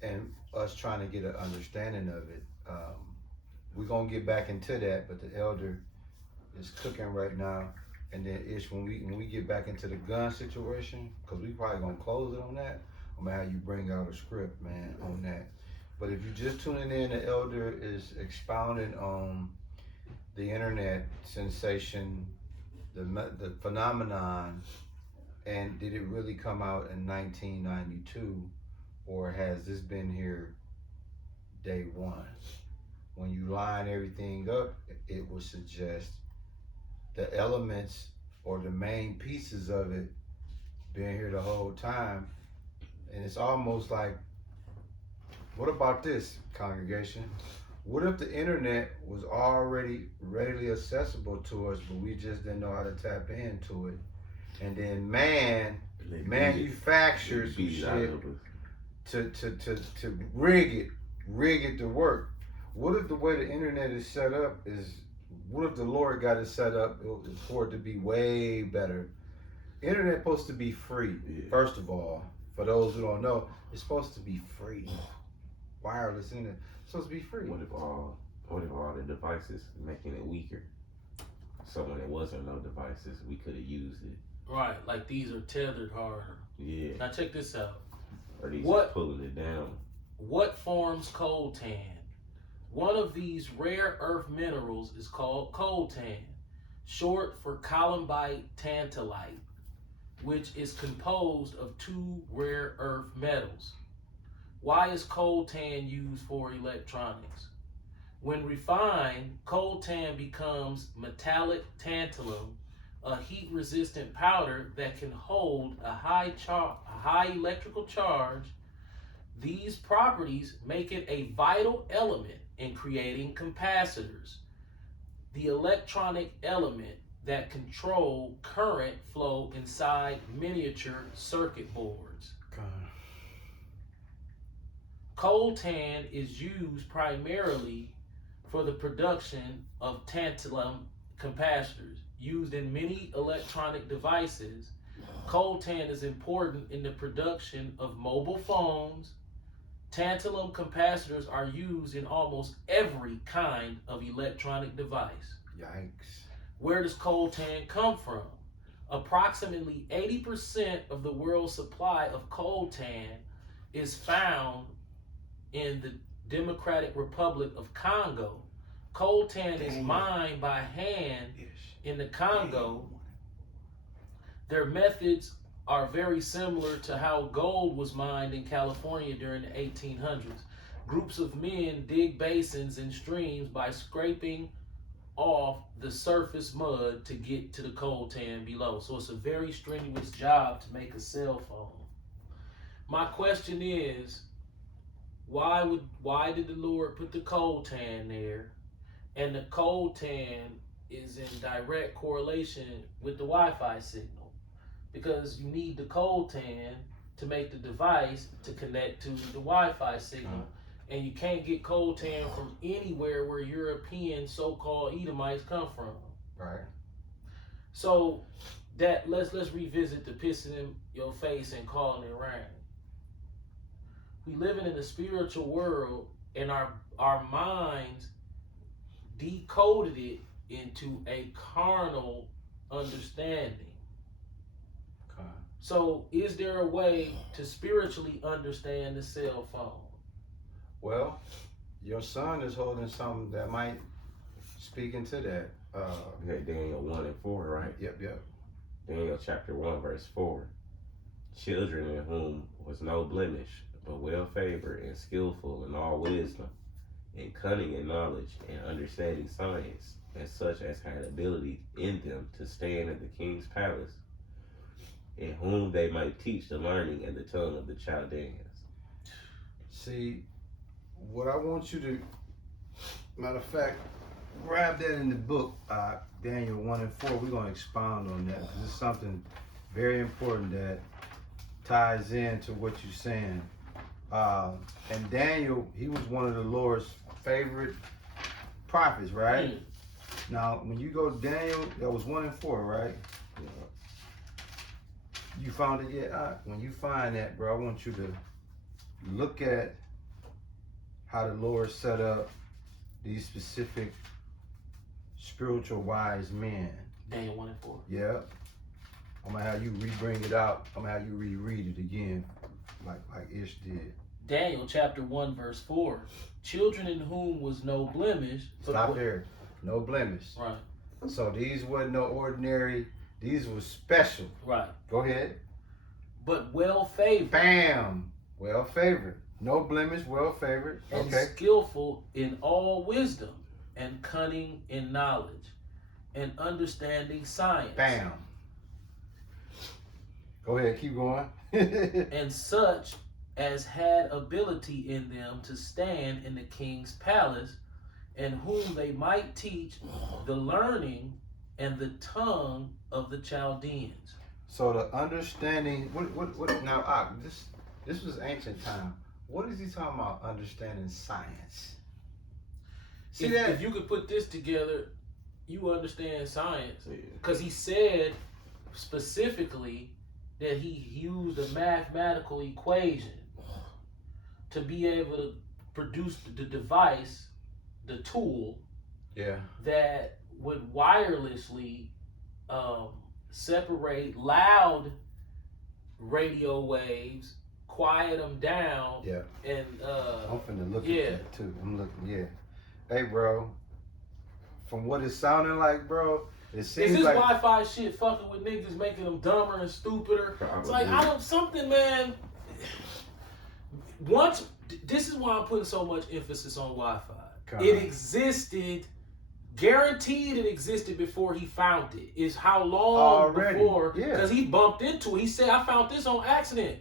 and us trying to get an understanding of it. We're gonna get back into that, but the elder is cooking right now, and then Ish, when we get back into the gun situation, because we probably gonna close it on that. I'm gonna have you bring out a script, man, on that. But if you're just tuning in, the elder is expounding on the internet sensation, the phenomenon, and did it really come out in 1992, or has this been here day one? When you line everything up, it would suggest the elements or the main pieces of it been here the whole time. And it's almost like, what about this, congregation? What if the internet was already readily accessible to us, but we just didn't know how to tap into it? And then man manufactures some shit to rig it to work. What if the way the internet is set up is, what if the Lord got it set up for it to be way better? Internet supposed to be free, first of all. For those who don't know, it's supposed to be free. Wireless internet, it's supposed to be free. What if all the devices making it weaker? So when there wasn't no devices, we could have used it. Right, like these are tethered harder. Yeah. Now check this out. Or these are pulling it down. What forms coltan? One of these rare earth minerals is called coltan, short for columbite tantalite, which is composed of two rare earth metals. Why is coltan used for electronics? When refined, coltan becomes metallic tantalum, a heat-resistant powder that can hold a high electrical charge. These properties make it a vital element in creating capacitors, the electronic element that control current flow inside miniature circuit boards. Coltan is used primarily for the production of tantalum capacitors used in many electronic devices. Coltan is important in the production of mobile phones. Tantalum capacitors are used in almost every kind of electronic device. Yikes. Where does coltan come from? Approximately 80% of the world's supply of coltan is found in the Democratic Republic of Congo. Coltan is mined by hand in the Congo. Their methods are very similar to how gold was mined in California during the 1800s. Groups of men dig basins and streams by scraping off the surface mud to get to the coltan below. So it's a very strenuous job to make a cell phone. My question is, why did the Lord put the coltan there? And the coltan is in direct correlation with the Wi-Fi signal, because you need the coltan to make the device to connect to the Wi-Fi signal. And you can't get coltan from anywhere where European so-called Edomites come from. Right. So that let's revisit the pissing in your face and calling it rain. We living in a spiritual world, and our minds decoded it into a carnal understanding. Okay. So is there a way to spiritually understand the cell phone? Well, your son is holding something that might speak into that. Daniel 1:4, right? Yep. Daniel chapter 1, verse 4. Children in whom was no blemish, but well favored and skillful in all wisdom, and cunning in knowledge, and understanding science, and such as had ability in them to stand in the king's palace, in whom they might teach the learning and the tongue of the Chaldeans. See, what I want you to, matter of fact, grab that in the book, Daniel 1:4. We're going to expound on that, because it's something very important that ties into what you're saying. And Daniel, he was one of the Lord's favorite prophets, right? Now, when you go to Daniel, that was 1:4, right? You found it yet? When you find that, bro, I want you to look at how the Lord set up these specific spiritual wise men. Daniel 1:4. Yeah. I'm gonna have you re-bring it out. I'm gonna have you reread it again like Ish did. Daniel chapter 1 verse 4. Children in whom was no blemish. Stop here. No blemish. Right. So these wasn't no ordinary. These were special. Right. Go ahead. But well favored. Bam. Well favored. No blemish. Well favored. And Okay. skillful in all wisdom and cunning in knowledge and understanding science. Bam. Go ahead. Keep going. And such as had ability in them to stand in the king's palace, and whom they might teach the learning and the tongue of the Chaldeans. So the understanding. What? Now, this was ancient time. What is he talking about? Understanding science. See if, that? if you could put this together, you understand science. Yeah. Because he said specifically that he used a mathematical equation to be able to produce the device, the tool, Yeah. that would wirelessly separate loud radio waves, quiet them down, Yeah. and I'm finna look yeah. at that too. I'm looking. Yeah. Hey, bro. From what it's sounding like, bro, it is seems this like Wi-Fi shit fucking with niggas, making them dumber and stupider? Probably. It's like something, man. This is why I'm putting so much emphasis on Wi-Fi. God. It existed, guaranteed it existed before he found it. Is how long Already, before? yeah. Because he bumped into it. He said, "I found this on accident,"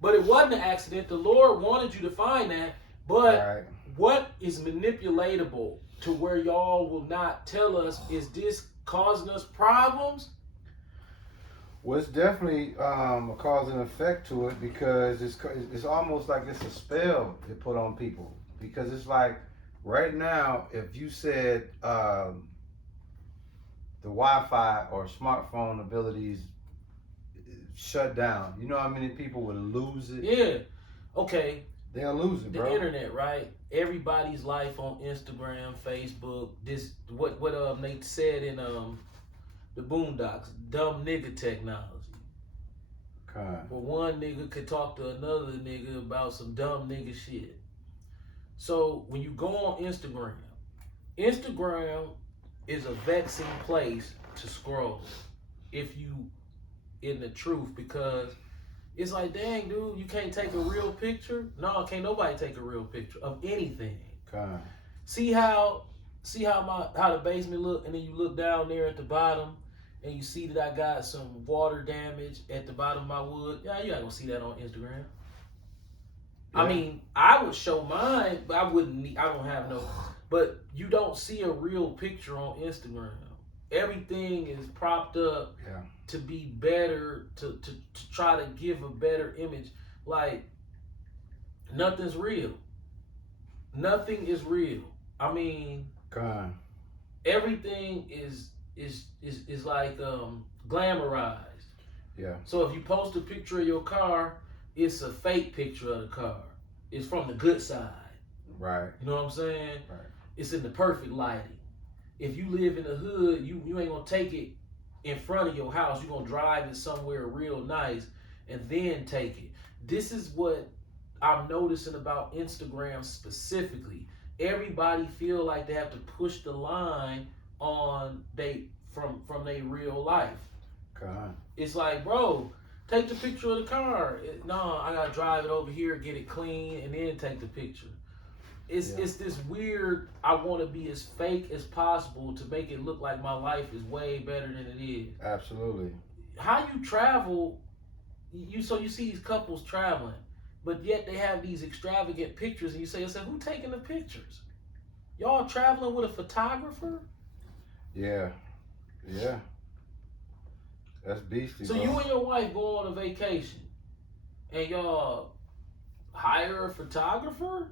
but it wasn't an accident. The Lord wanted you to find that. But Right. what is manipulatable to where y'all will not tell us? Is this causing us problems? Well, it's definitely a cause and effect to it because it's almost like it's a spell they put on people. Because it's like right now, if you said the Wi-Fi or smartphone abilities shut down, you know how many people would lose it? Yeah. Okay. They'll lose it, The bro. internet, right? Everybody's life on Instagram, Facebook. This what they said in the Boondocks, dumb nigga technology. God. Where one nigga could talk to another nigga about some dumb nigga shit. So when you go on Instagram is a vexing place to scroll if you in the truth, because it's like, dang, dude, you can't take a real picture? No, can't nobody take a real picture of anything. God. See how the basement look, and then you look down there at the bottom and you see that I got some water damage at the bottom of my wood. Yeah, you ain't gonna see that on Instagram. Yeah. I mean, I would show mine, but I don't have no. But you don't see a real picture on Instagram. Everything is propped up Yeah. to be better, to try to give a better image. Like, nothing's real. Nothing is real. I mean, God. everything is like glamorized. Yeah. So if you post a picture of your car, it's a fake picture of the car. It's from the good side. Right. You know what I'm saying? Right. It's in the perfect lighting. If you live in the hood, you ain't gonna take it in front of your house. You're gonna drive it somewhere real nice and then take it. This is what I'm noticing about Instagram specifically. Everybody feel like they have to push the line on from their real life. God. It's like, bro, take the picture of the car. No, I gotta drive it over here, get it clean, and then take the picture. It's this weird, I want to be as fake as possible to make it look like my life is way better than it is. Absolutely. How you travel, you see these couples traveling, but yet they have these extravagant pictures, and you say, who taking the pictures? Y'all traveling with a photographer? Yeah. Yeah. That's beastly. So bro. you and your wife go on a vacation, and y'all hire a photographer?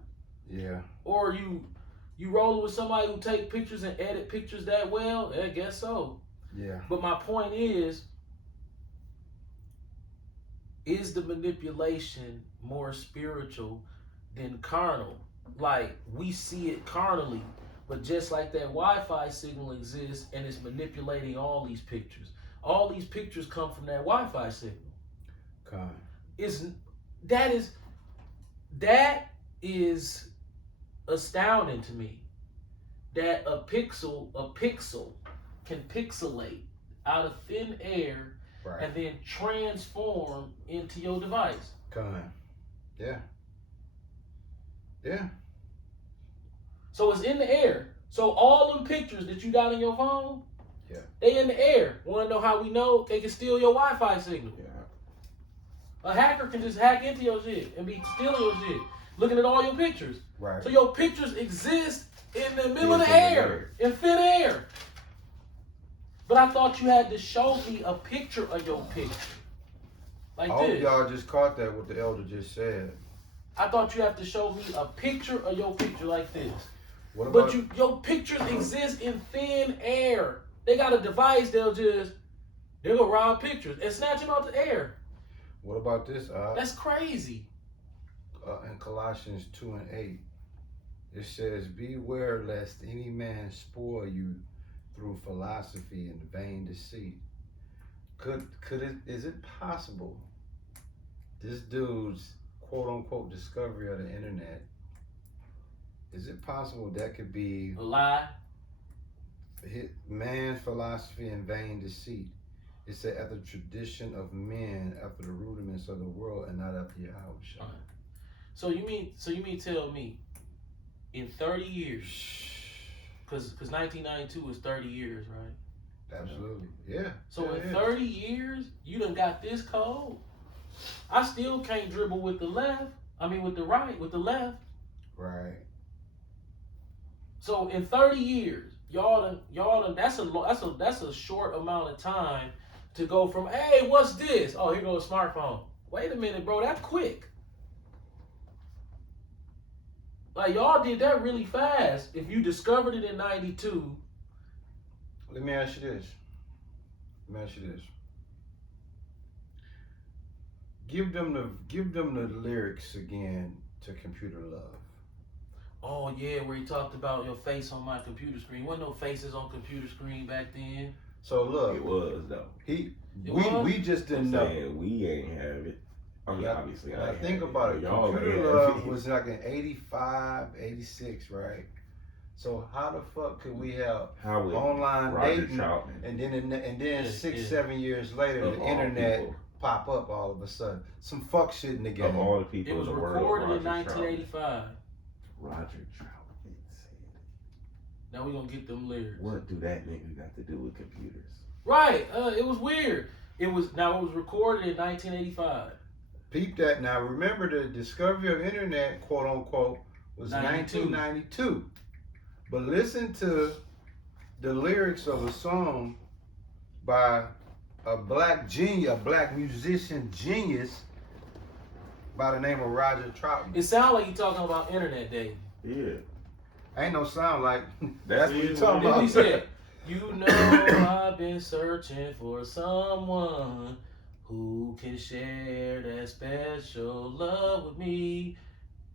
Yeah. Or you rolling with somebody who take pictures and edit pictures that well? I guess so. Yeah. But my point is the manipulation more spiritual than carnal? Like, we see it carnally, but just like that Wi-Fi signal exists and it's manipulating all these pictures. All these pictures come from that Wi-Fi signal. God. that is astounding to me. That a pixel can pixelate out of thin air Right. and then transform into your device. Yeah. Yeah. So it's in the air. So all them pictures that you got on your phone, yeah, they in the air. Want to know how we know? They can steal your Wi-Fi signal. Yeah. A hacker can just hack into your shit and be stealing your shit, looking at all your pictures. Right. So your pictures exist in the middle of the air, in thin air. But I thought you had to show me a picture of your picture. Like I this. hope y'all just caught that, what the elder just said. I thought you have to show me a picture of your picture like this. What about But your pictures exist in thin air. They got a device, they'll gonna rob pictures and snatch them out the air. what about this? That's crazy. In Colossians 2:8, it says, "Beware lest any man spoil you through philosophy and vain deceit." Is it possible this dude's quote unquote discovery of the internet, is it possible that could be A lie. man's philosophy and vain deceit? It said after the tradition of men, after the rudiments of the world, and not after Yahweh. So you mean tell me in 30 years, because 1992 was 30 years, right? Absolutely. Yeah. So yeah, in yeah. 30 years, you done got this cold. I still can't dribble with the left. I mean with the right, with the left. Right. So in 30 years, y'all done that's a short amount of time to go from, hey, what's this? Oh, here goes a smartphone. Wait a minute, bro, that's quick. Like y'all did that really fast. If you discovered it in 92. Let me ask you this. Give them the lyrics again to Computer Love. Oh yeah, where he talked about your face on my computer screen. Wasn't no faces on computer screen back then. So look, It was though. We just didn't know. We ain't have it. I mean, obviously, I ain't think have about it. Y'all Computer ain't Love have it. was like in 85, 86, right? So how the fuck could we have How would online Roger dating, Troutman and then Yeah, 7 years later, of the all internet people, pop up all of a sudden? Some fuck shit in the game. of all the people It was in the world, recorded in Roger 1985. Roger Troutman said it. Now we gonna get them lyrics. What do that nigga got to do with computers? Right. It was weird. It was recorded in 1985. Peep that. Now remember, the discovery of internet, quote unquote, was 92. 1992. But listen to the lyrics of a song by a black genius, a black musician genius by the name of Roger Troutman. It sounds like you talking about internet dating. Yeah. Ain't no sound like That's that's what you it. talking Then about. he said, you know I've been searching for someone who can share that special love with me,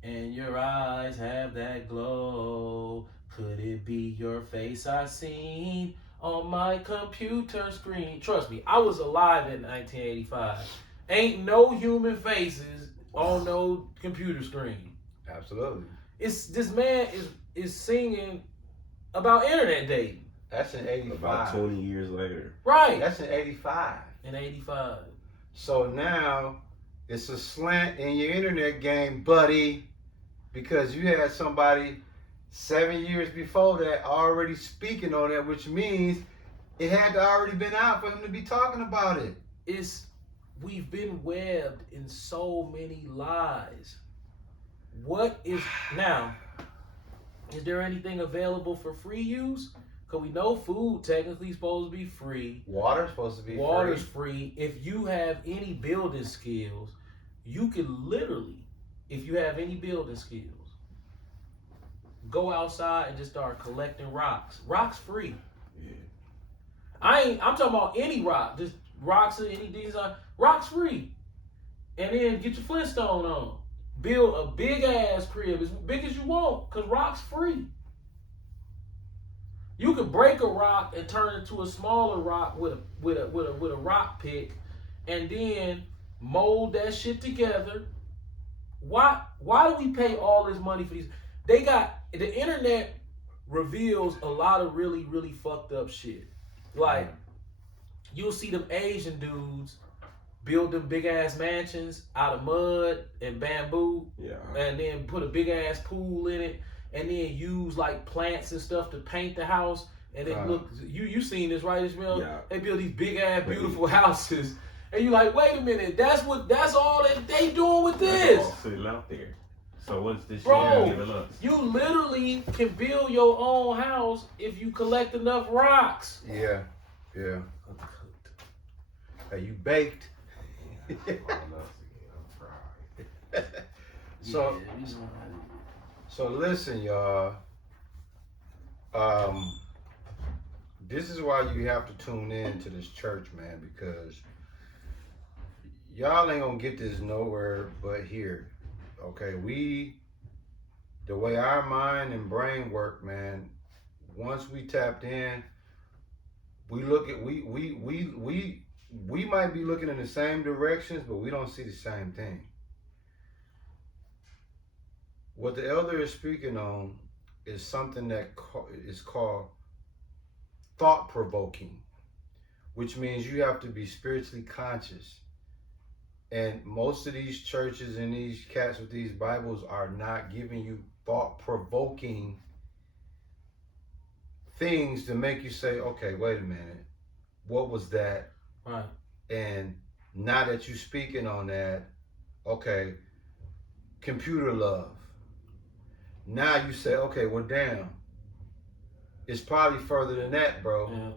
and your eyes have that glow. Could it be your face I seen on my computer screen? Trust me, I was alive in 1985. Ain't no human faces on no computer screen. Absolutely. It's this man is singing about internet dating. That's in 85. About 20 years later. Right. That's in 85. In 85. So now it's a slant in your internet game, buddy, because you had somebody 7 years before that already speaking on that, which means it had to already been out for him to be talking about it. We've been webbed in so many lies. What is now? Is there anything available for free use? Because we know food technically supposed to be free. Water's supposed to be Water's free. free. If you have any building skills, you can literally, if you have any building skills, go outside and just start collecting rocks. Rocks free. Yeah. I'm talking about any rock. Just rocks or any design. Rocks free. And then get your Flintstone on. Build a big ass crib, as big as you want, because rock's free. You could break a rock and turn it into a smaller rock with a rock pick, and then mold that shit together why do we pay all this money for these? The internet reveals a lot of really, really fucked up shit. Like, you'll see them Asian dudes build them big ass mansions out of mud and bamboo, and then put a big ass pool in it, and then use like plants and stuff to paint the house. And it look, you seen this, right, Ishmael? Yeah. They build these big ass beautiful houses, and you like, wait a minute, that's all that they doing with this. That's all sitting out there. So what's this Bro, shit giving us? you literally can build your own house if you collect enough rocks. Yeah. Hey, you baked. So listen, y'all. This is why you have to tune in to this church, man, because y'all ain't gonna get this nowhere but here. Okay, the way our mind and brain work, man, once we tapped in, we look at we might be looking in the same directions, but we don't see the same thing. What the elder is speaking on is something that is called thought-provoking, which means you have to be spiritually conscious. And most of these churches and these cats with these Bibles are not giving you thought-provoking things to make you say, okay, wait a minute, what was that? Right. And now that you're speaking on that, okay, computer love. Now you say, okay, well, damn, it's probably further than that, bro. Yeah.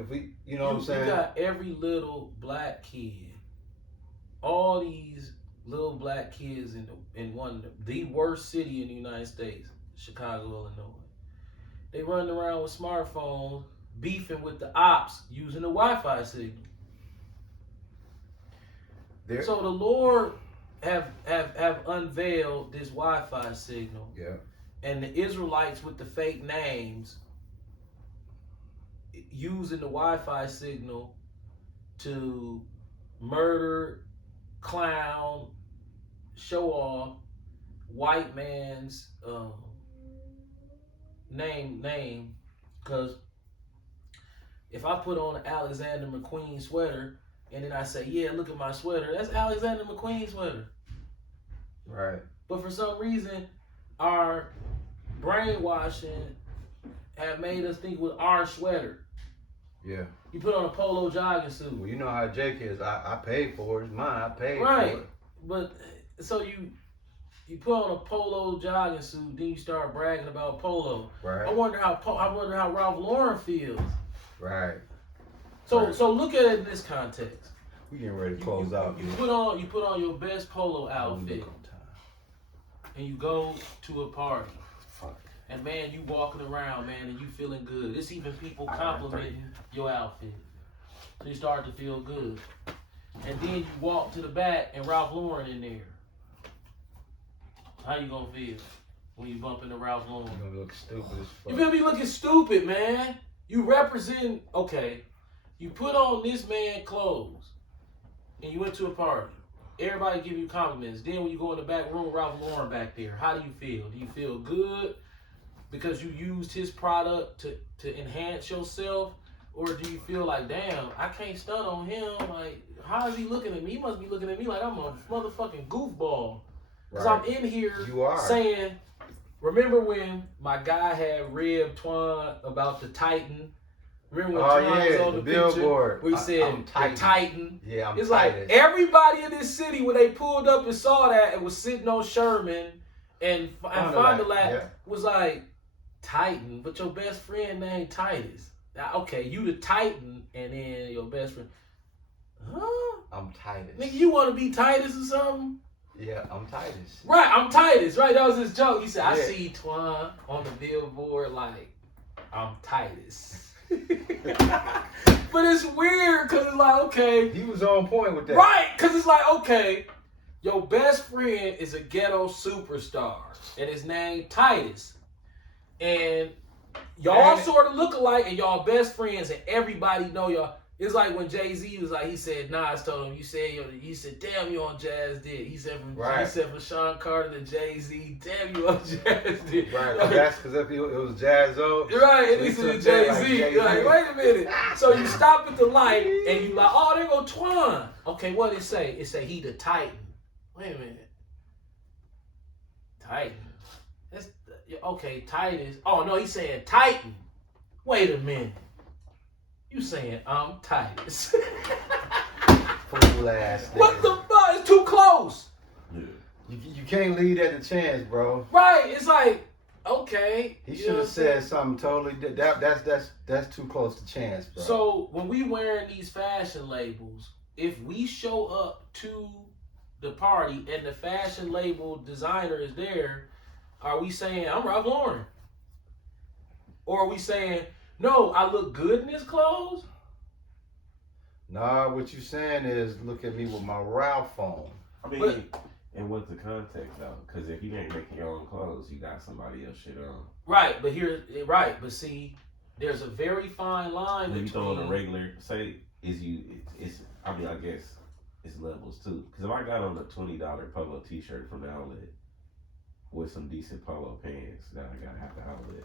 If we, you know what I'm saying? You got every little black kid, all these little black kids in one of the worst city in the United States, Chicago, Illinois. They running around with smartphones, beefing with the ops using the Wi-Fi signal. So the Lord have unveiled this Wi-Fi signal. Yeah. And the Israelites with the fake names using the Wi-Fi signal to murder, clown, show off white man's name. Because if I put on an Alexander McQueen sweater and then I say, yeah, look at my sweater, that's Alexander McQueen sweater. Right. But for some reason, our brainwashing have made us think with our sweater. Yeah. You put on a polo jogging suit. Well, you know how Jake is. I paid for it. It's mine. I paid right. for it. But so you put on a polo jogging suit, then you start bragging about polo. Right. I wonder how Ralph Lauren feels. Right. So look at it in this context. We getting ready to close out. You put on your best polo outfit, and you go to a party. And man, you walking around, man, and you feeling good. It's even people complimenting your outfit. So you start to feel good. And then you walk to the back and Ralph Lauren in there. How you gonna feel when you bump into Ralph Lauren? You're gonna look stupid as fuck. You gonna be looking stupid, man. You represent, okay, you put on this man clothes and you went to a party. Everybody give you compliments. Then when you go in the back room, Ralph Lauren back there. How do you feel? Do you feel good because you used his product to enhance yourself? Or do you feel like, damn, I can't stunt on him? Like, how is he looking at me? He must be looking at me like I'm a motherfucking goofball. Because I'm in here saying, remember when my guy had ribbed Twan about the Titan? Remember when Twan was on the billboard picture? We said the Titan. Yeah, I'm It's Titus. like everybody in this city, when they pulled up and saw that and was sitting on Sherman and Fond du Lac was like, Titan, but your best friend named Titus. Now, okay, you the Titan and then your best friend. Huh? I'm Titus. Nigga, you want to be Titus or something? Yeah, I'm Titus. Right, I'm Titus. Right, that was his joke. He said, I see Twan on the billboard like, I'm Titus. But it's weird because it's like, okay. He was on point with that. Right, because it's like, okay, your best friend is a ghetto superstar and his name Titus. And y'all sort of look alike and y'all best friends and everybody know y'all. It's like when Jay-Z was like, he said, Nas told him, you said, damn, you on Jazz Dick. He said from Sean Carter to Jay-Z, damn, you on Jazz Dick. Right, that's because it was Jazzo. Right, and he said Jay-Z. Like, wait a minute. So you stop at the light and you like, oh, there go Twan. Okay, what did it say? It say he the Titan. Wait a minute. Titan. That's okay, Titus. Oh no, he's saying Titan. Wait a minute. You saying I'm Titus. Fool ass. What the fuck? It's too close. Yeah. You can't leave that to chance, bro. Right. It's like, okay. He should have said something totally that's too close to chance, bro. So when we wearing these fashion labels, if we show up to the party and the fashion label designer is there, are we saying I'm Ralph Lauren? Or are we saying, no, I look good in this clothes? Nah, what you saying is look at me with my Ralph on. I mean, and what's the context though? Because if you ain't making your own clothes, you got somebody else shit on. Right, but see, there's a very fine line When you between. throw on a regular, say, I guess it's levels too. Because if I got on a $20 polo t-shirt from the outlet with some decent polo pants that I gotta have the outlet.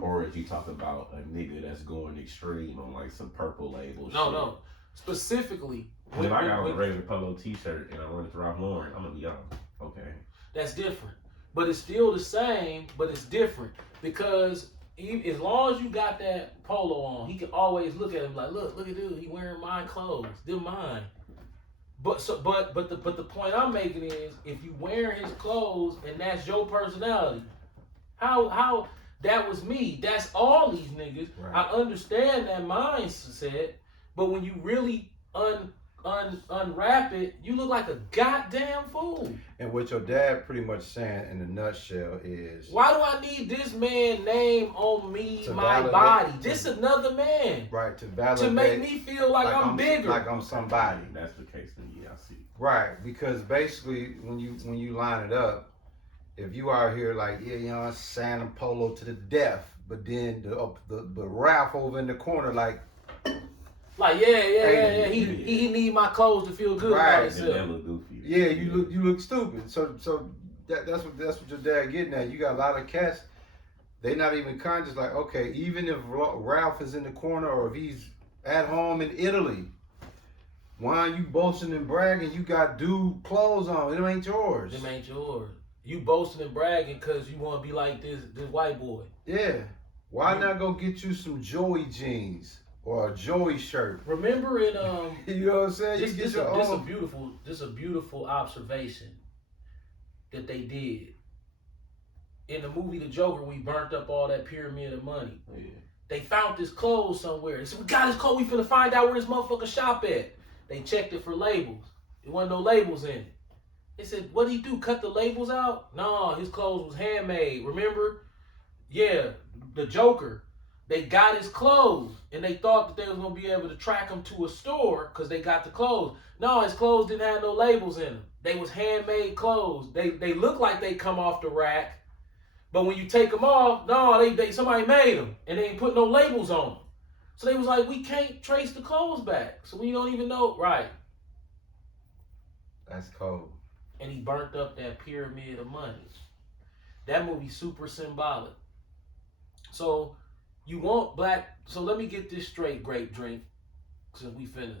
Or if you talk about a nigga that's going extreme on like some purple label No. Specifically. If I got on a regular polo t-shirt and I run it to Ralph Lauren, I'm gonna be on. Okay. That's different. But it's still the same, but it's different. Because as long as you got that polo on, he can always look at him like, look at dude, he wearing my clothes. They're mine. But the point I'm making is if you wearing his clothes and that's your personality, how that was me. That's all these niggas. Right. I understand that mindset, but when you really unwrap it, you look like a goddamn fool. And what your dad pretty much saying in a nutshell is, why do I need this man's name on me, my body? This another man. Right, to validate. To make me feel like I'm bigger. Like I'm somebody. That's the case then, yeah, I see. Right, because basically when you line it up, if you out here like, yeah, Santa Polo to the death, but then the Ralph over in the corner like he need my clothes to feel good about himself. That look goofy. Yeah, you look stupid. So that's what your dad getting at. You got a lot of cats, they not even conscious like, okay, even if Ralph is in the corner or if he's at home in Italy, why are you boasting and bragging? You got dude clothes on. It ain't yours. It ain't yours. You boasting and bragging because you want to be like this white boy. Yeah. Why not go get you some Joey jeans or a Joey shirt? Remember in you know what I'm saying? This a beautiful observation that they did. In the movie The Joker, we burnt up all that pyramid of money. Yeah. They found this clothes somewhere. They said, we got his clothes, we finna find out where this motherfucker shop at. They checked it for labels. There wasn't no labels in it. They said, what did he do? Cut the labels out? No, his clothes was handmade. Remember? Yeah, the Joker. They got his clothes, and they thought that they was going to be able to track him to a store because they got the clothes. No, his clothes didn't have no labels in them. They was handmade clothes. They look like they come off the rack, but when you take them off, no, they somebody made them, and they ain't put no labels on them. So they was like, we can't trace the clothes back, so we don't even know. Right. That's cold. And he burnt up that pyramid of money. That movie's super symbolic. So you want black. So let me get this straight, Grape Drink, since we finna.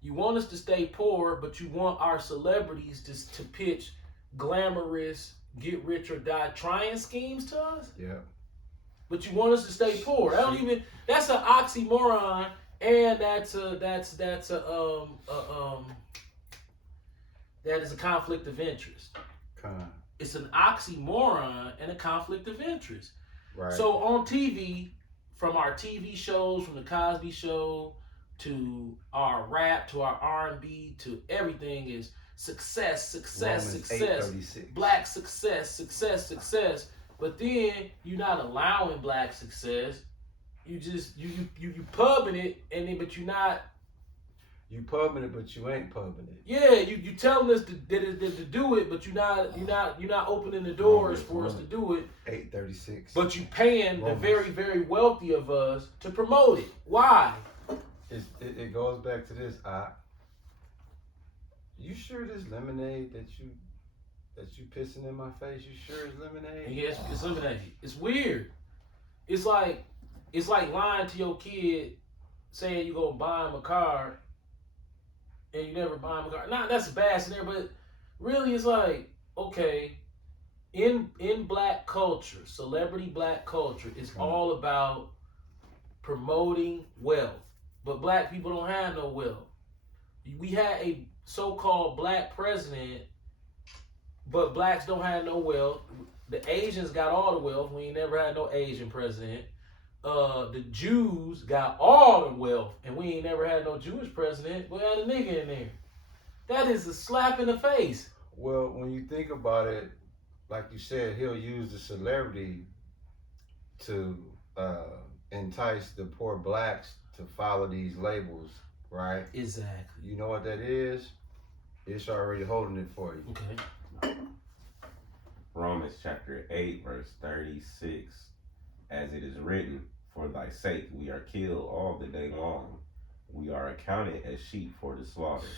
You want us to stay poor, but you want our celebrities to pitch glamorous, get rich or die trying schemes to us. Yeah. But you want us to stay poor. That's an oxymoron, and that is a conflict of interest. It's an oxymoron and a conflict of interest. Right. So on TV, from our TV shows, from the Cosby Show to our rap, to our R&B, to everything is success, black success. But then you're not allowing black success. You just you pubbing it, but you're not. You pubbing it, but you ain't pubbing it. Yeah, you telling us to do it, but you're not opening the doors for us to do it. 836. But you paying the very, very wealthy of us to promote it. Why? it goes back to this. You sure this lemonade that you pissing in my face? You sure it's lemonade? Yes, it's lemonade. It's weird. It's like lying to your kid, saying you gonna buy him a car, and you never buy him a car. Nah, that's a bad scenario, but really, it's like, okay, in black culture, celebrity black culture, it's all about promoting wealth. But black people don't have no wealth. We had a so-called black president, but blacks don't have no wealth. The Asians got all the wealth. We ain't never had no Asian president. The Jews got all the wealth, and we ain't never had no Jewish president. We had a nigga in there. That is a slap in the face. Well, when you think about it, like you said, he'll use the celebrity to entice the poor blacks to follow these labels, right? Exactly. You know what that is? It's already holding it for you. Okay. Romans chapter 8, verse 36. As it is written, for thy sake we are killed all the day long. We are accounted as sheep for the slaughter.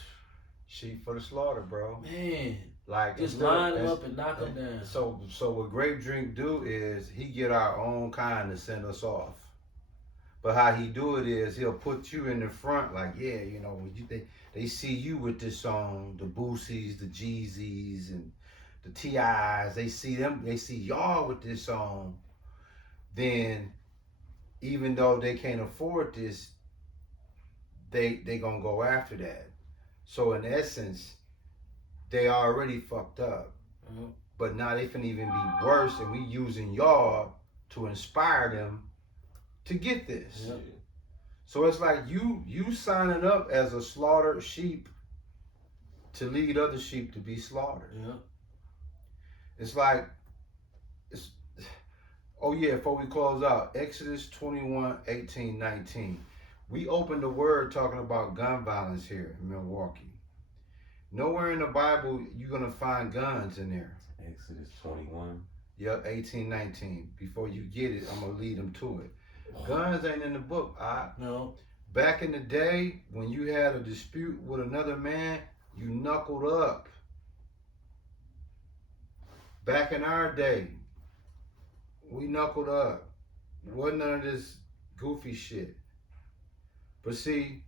Sheep for the slaughter, bro. Man. Like just line them up and knock them down. So what Grape Drink do is he get our own kind to send us off. But how he do it is he'll put you in the front, like, yeah, you know, when they see you with this song, the Boosies, the Jeezys, and the T.I.s, they see y'all with this song, then even though they can't afford this, they gonna go after that. So in essence, they already fucked up. Mm-hmm. But now they can even be worse, and we using y'all to inspire them to get this. Yeah. So it's like you signing up as a slaughtered sheep to lead other sheep to be slaughtered. Yeah. It's like, oh yeah, before we close out, Exodus 21, 18, 19. We opened the word talking about gun violence here in Milwaukee. Nowhere in the Bible you're going to find guns in there. Exodus 21. Yep, 18, 19. Before you get it, I'm going to lead them to it. Guns ain't in the book. No. Back in the day, when you had a dispute with another man, you knuckled up. Back in our day, we knuckled up. Wasn't none of this goofy shit. But see,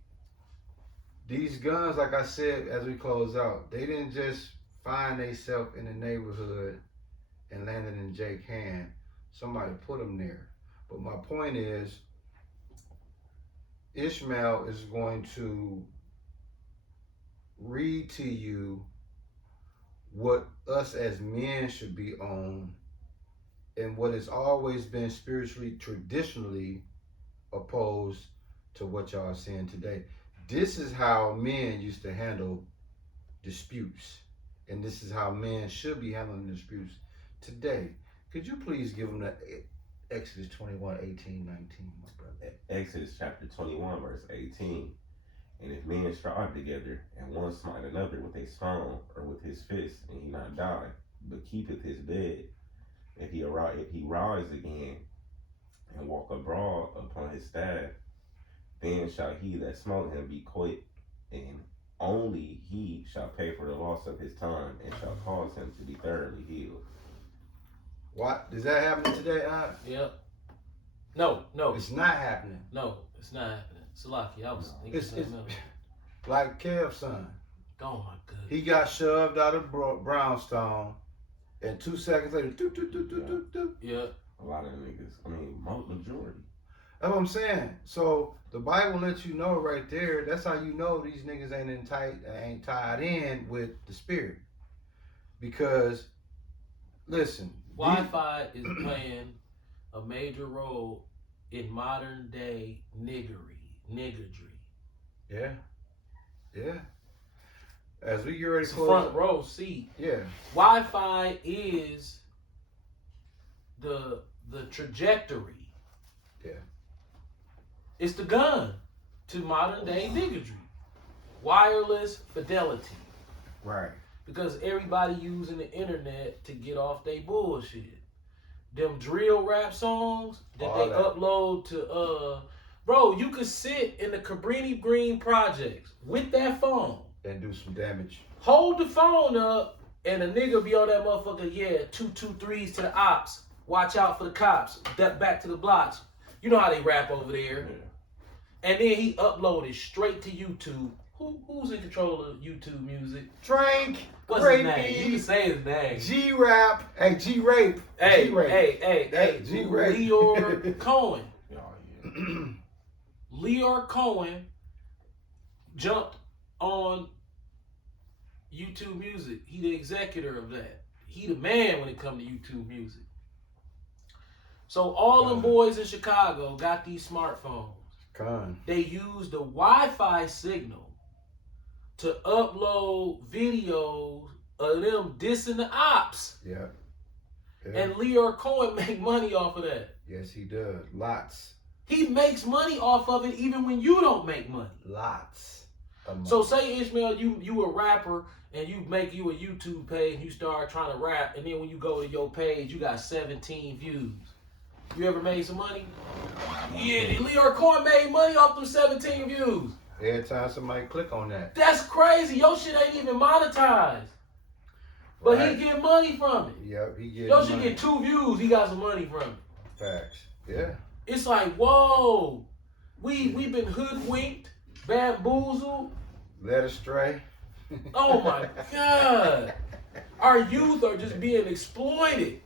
these guns, like I said, as we close out, they didn't just find themselves in the neighborhood and landed in Jake's hand. Somebody put them there. But my point is, Ishmael is going to read to you what us as men should be on and what has always been spiritually, traditionally opposed to what y'all are seeing today. This is how men used to handle disputes. And this is how men should be handling disputes today. Could you please give them the Exodus 21, 18, 19, my brother? Exodus chapter 21, verse 18. And if men strive together, and one smite another with a stone or with his fist, and he not die, but keepeth his bed, if he rise again and walk abroad upon his staff, then shall he that smote him be quit, and only he shall pay for the loss of his time, and shall cause him to be thoroughly healed. What? Is that happening today, Yep. No. It's not happening. No, it's not happening. Salaki, I was thinking something else. Like Kev's son. Oh my goodness. He got shoved out of Brownstone, and 2 seconds later, Yeah. A lot of niggas, majority. That's what I'm saying. So the Bible lets you know right there. That's how you know these niggas ain't tied in with the spirit. Because, listen, Wi-Fi is playing a major role in modern day niggardry. Yeah. As we get ready to close, front row seat. Yeah. Wi-Fi is the trajectory. Yeah. It's the gun to modern day niggardry. Wireless fidelity. Right. Because everybody using the internet to get off their bullshit. Them drill rap songs that upload to Bro, you could sit in the Cabrini Green projects with that phone. And do some damage. Hold the phone up, and a nigga be on that motherfucker, yeah, 223s to the ops. Watch out for the cops. Step back to the blocks. You know how they rap over there. Yeah. And then he uploaded straight to YouTube. Who's in control of YouTube music? Trank. What's his name? You can say his name. G-Rap. Hey, G-Rape. Hey, G-Rape. hey, G-Rape. Leor Cohen. Oh, yeah. Leor Cohen jumped on YouTube Music. He the executor of that. He the man when it comes to YouTube Music. So all them boys in Chicago got these smartphones. They use the Wi-Fi signal to upload videos of them dissing the ops. Yeah. And Leor Cohen make money off of that. Yes, he does. Lots. He makes money off of it even when you don't make money. Lots of money. So say, Ishmael, you a rapper and you make you a YouTube page and you start trying to rap, and then when you go to your page, you got 17 views. You ever made some money? Yeah, Leor Cohen made money off them 17 views. Every time somebody click on that. That's crazy. Your shit ain't even monetized. But Right. he get money from it. Yep, he get Your shit money. get 2 views, he got some money from it. Facts. Yeah. It's like, whoa, we been hoodwinked, bamboozled. Led astray. Oh my God. Our youth are just being exploited.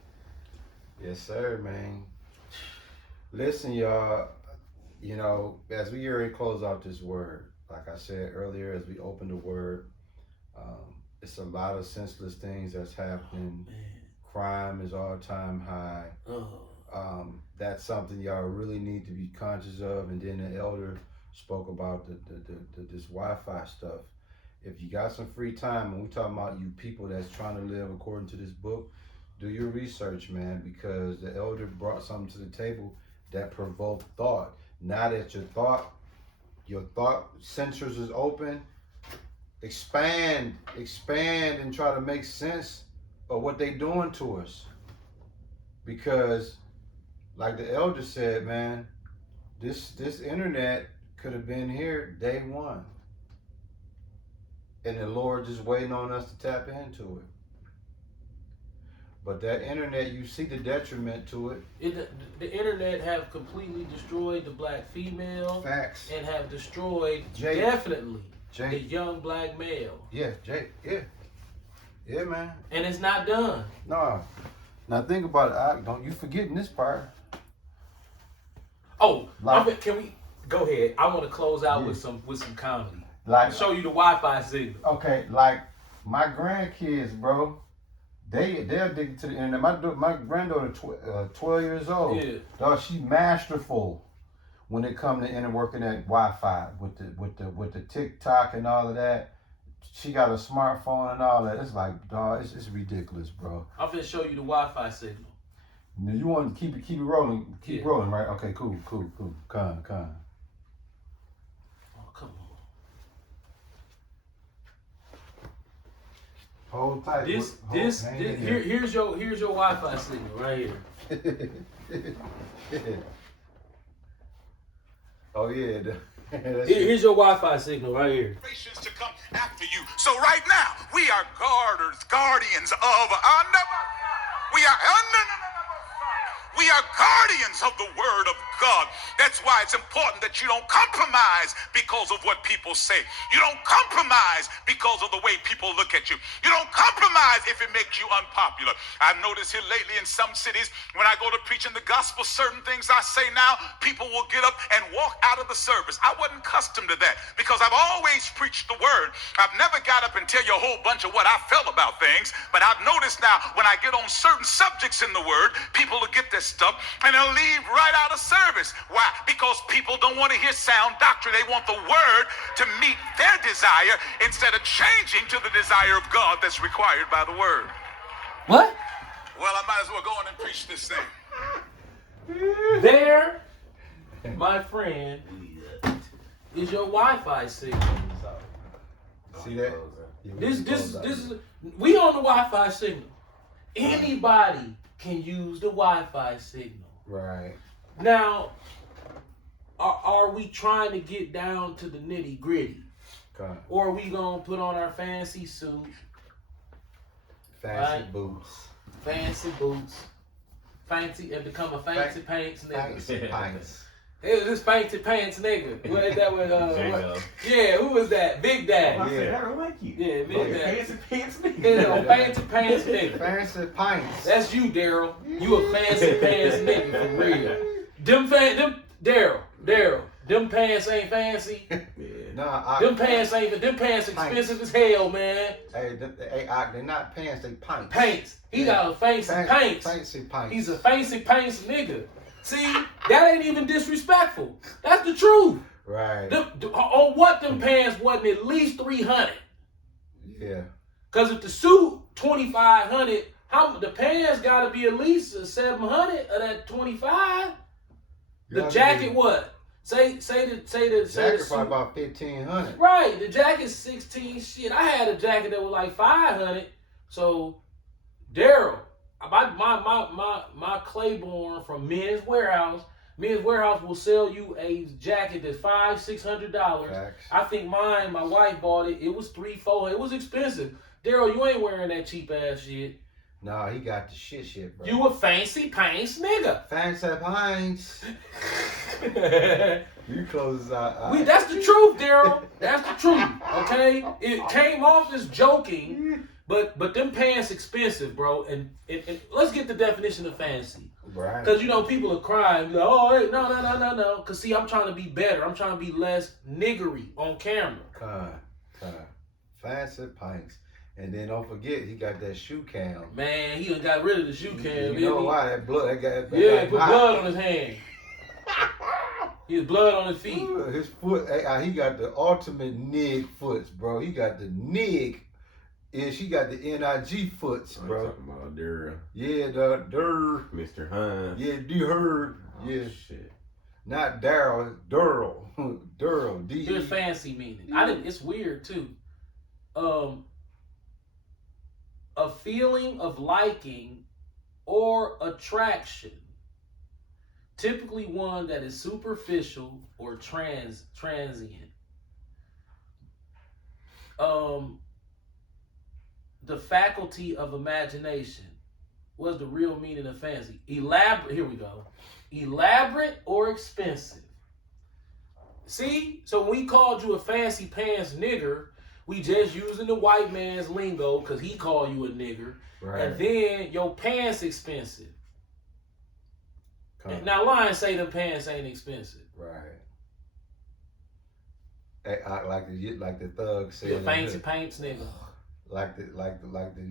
Yes, sir, man. Listen, y'all, you know, as we already close out this word, like I said earlier, as we open the word, it's a lot of senseless things that's happening. Man. Crime is all-time high. Oh. That's something y'all really need to be conscious of. And then the elder spoke about this Wi-Fi stuff. If you got some free time, and we talking about you people that's trying to live according to this book, do your research, man, because the elder brought something to the table that provoked thought. Now that your thought sensors is open, expand and try to make sense of what they doing to us. Because like the elder said, man, this internet could have been here day one. And the Lord just waiting on us to tap into it. But that internet, you see the detriment to it. The internet have completely destroyed the black female. Facts. And have destroyed Jay. definitely Jay. the young black male. Yeah, Jay. Yeah. Yeah, man. And it's not done. No. Now think about it. Don't you forgetting this part. Oh, Like- can we go ahead? I want to close out Yeah. with some comedy. Like, Show you the Wi-Fi signal. okay, like my grandkids, bro, they're addicted to the internet. My granddaughter, 12 years old. Yeah. Dog, she masterful when it comes to working at Wi-Fi with the TikTok and all of that. She got a smartphone and all that. It's like, dog, it's ridiculous, bro. I'm finna show you the Wi-Fi signal. Now, you want to keep it rolling, keep Yeah. rolling, right? Okay, cool. Come. Oh, come on. Hold tight. Hang in there. Here's your Wi-Fi signal right here. Oh yeah. That's Here's your Wi-Fi signal right here. Generations to come after you. So right now, we are guardians of we are guardians of the word of God. That's why it's important that you don't compromise because of what people say. You don't compromise because of the way people look at you. You don't compromise if it makes you unpopular. I've noticed here lately in some cities, when I go to preach in the gospel, certain things I say now, people will get up and walk out of the service. I wasn't accustomed to that because I've always preached the word. I've never got up and tell you a whole bunch of what I felt about things, but I've noticed now when I get on certain subjects in the word, people will get this stuff and they'll leave right out of service. Why? Because people don't want to hear sound doctrine. They want the word to meet their desire instead of changing to the desire of God that's required by the word. What? Well, I might as well go on and preach this thing. There, my friend, is your Wi-Fi signal. See that? This is we on the Wi-Fi signal. Anybody can use the Wi-Fi signal. Right. Now, are we trying to get down to the nitty gritty? Okay. Or are we gonna put on our fancy suit, Fancy right? boots. Fancy, and become a fancy pants nigga? Fancy pints. It was this fancy pants nigga. What is that with yeah, who was that? Big Daddy. I said, I don't like you. Yeah, Big Daddy. Fancy pants nigga. Yeah, fancy pants nigga. Fancy pints. That's you, Daryl. You a fancy pants nigga for real. Daryl. Them pants ain't fancy. Nah, Them pants expensive as hell, man. Hey, they're not pants, they pints. Paints. He got a fancy paints. Fancy pints. He's a fancy paints nigga. See, that ain't even disrespectful. That's the truth. Right. On what them pants wasn't at least $300. Yeah. Cause if the suit $2,500, the pants gotta be at least $700 of that $25. The jacket what? Say the Jacket suit. probably about $1,500. Right, the jacket's 16. Shit, I had a jacket that was like 500. So, Daryl, my Claiborne from Men's Warehouse will sell you a jacket that's $500-$600. I think mine, my wife bought it. It was $300-$400. It was expensive. Daryl, you ain't wearing that cheap ass shit. Nah, he got the shit, bro. You a fancy pants nigga. Fancy pints. You close his eye. That's the truth, Daryl. That's the truth. Okay? It came off as joking, but them pants expensive, bro. And let's get the definition of fancy. Right. Because, people are crying. Like, oh, hey, no. Because, see, I'm trying to be better. I'm trying to be less niggery on camera. Fancy pints. And then don't forget, he got that shoe cam. Man, he done got rid of the shoe cam. You know why? That blood. That he put blood on his hand. He has blood on his feet. His foot, he got the ultimate nig foots, bro. He got the nig. She got the NIG foots, bro. I'm talking about Daryl. Yeah, the Mr. Hines. Yeah, D-Herd. Oh, yeah. Shit. Not Daryl, Durl. Durl. D. Here's fancy meaning. It's weird too. A feeling of liking or attraction. Typically one that is superficial or transient. The faculty of imagination. What's the real meaning of fancy? Elaborate. Here we go. Elaborate or expensive. See? So when we called you a fancy pants nigger, we just using the white man's lingo because he called you a nigger. Right. And then your pants expensive. Now, Lions say them pants ain't expensive. Right. Like the thug said. The fancy pants nigga. Like the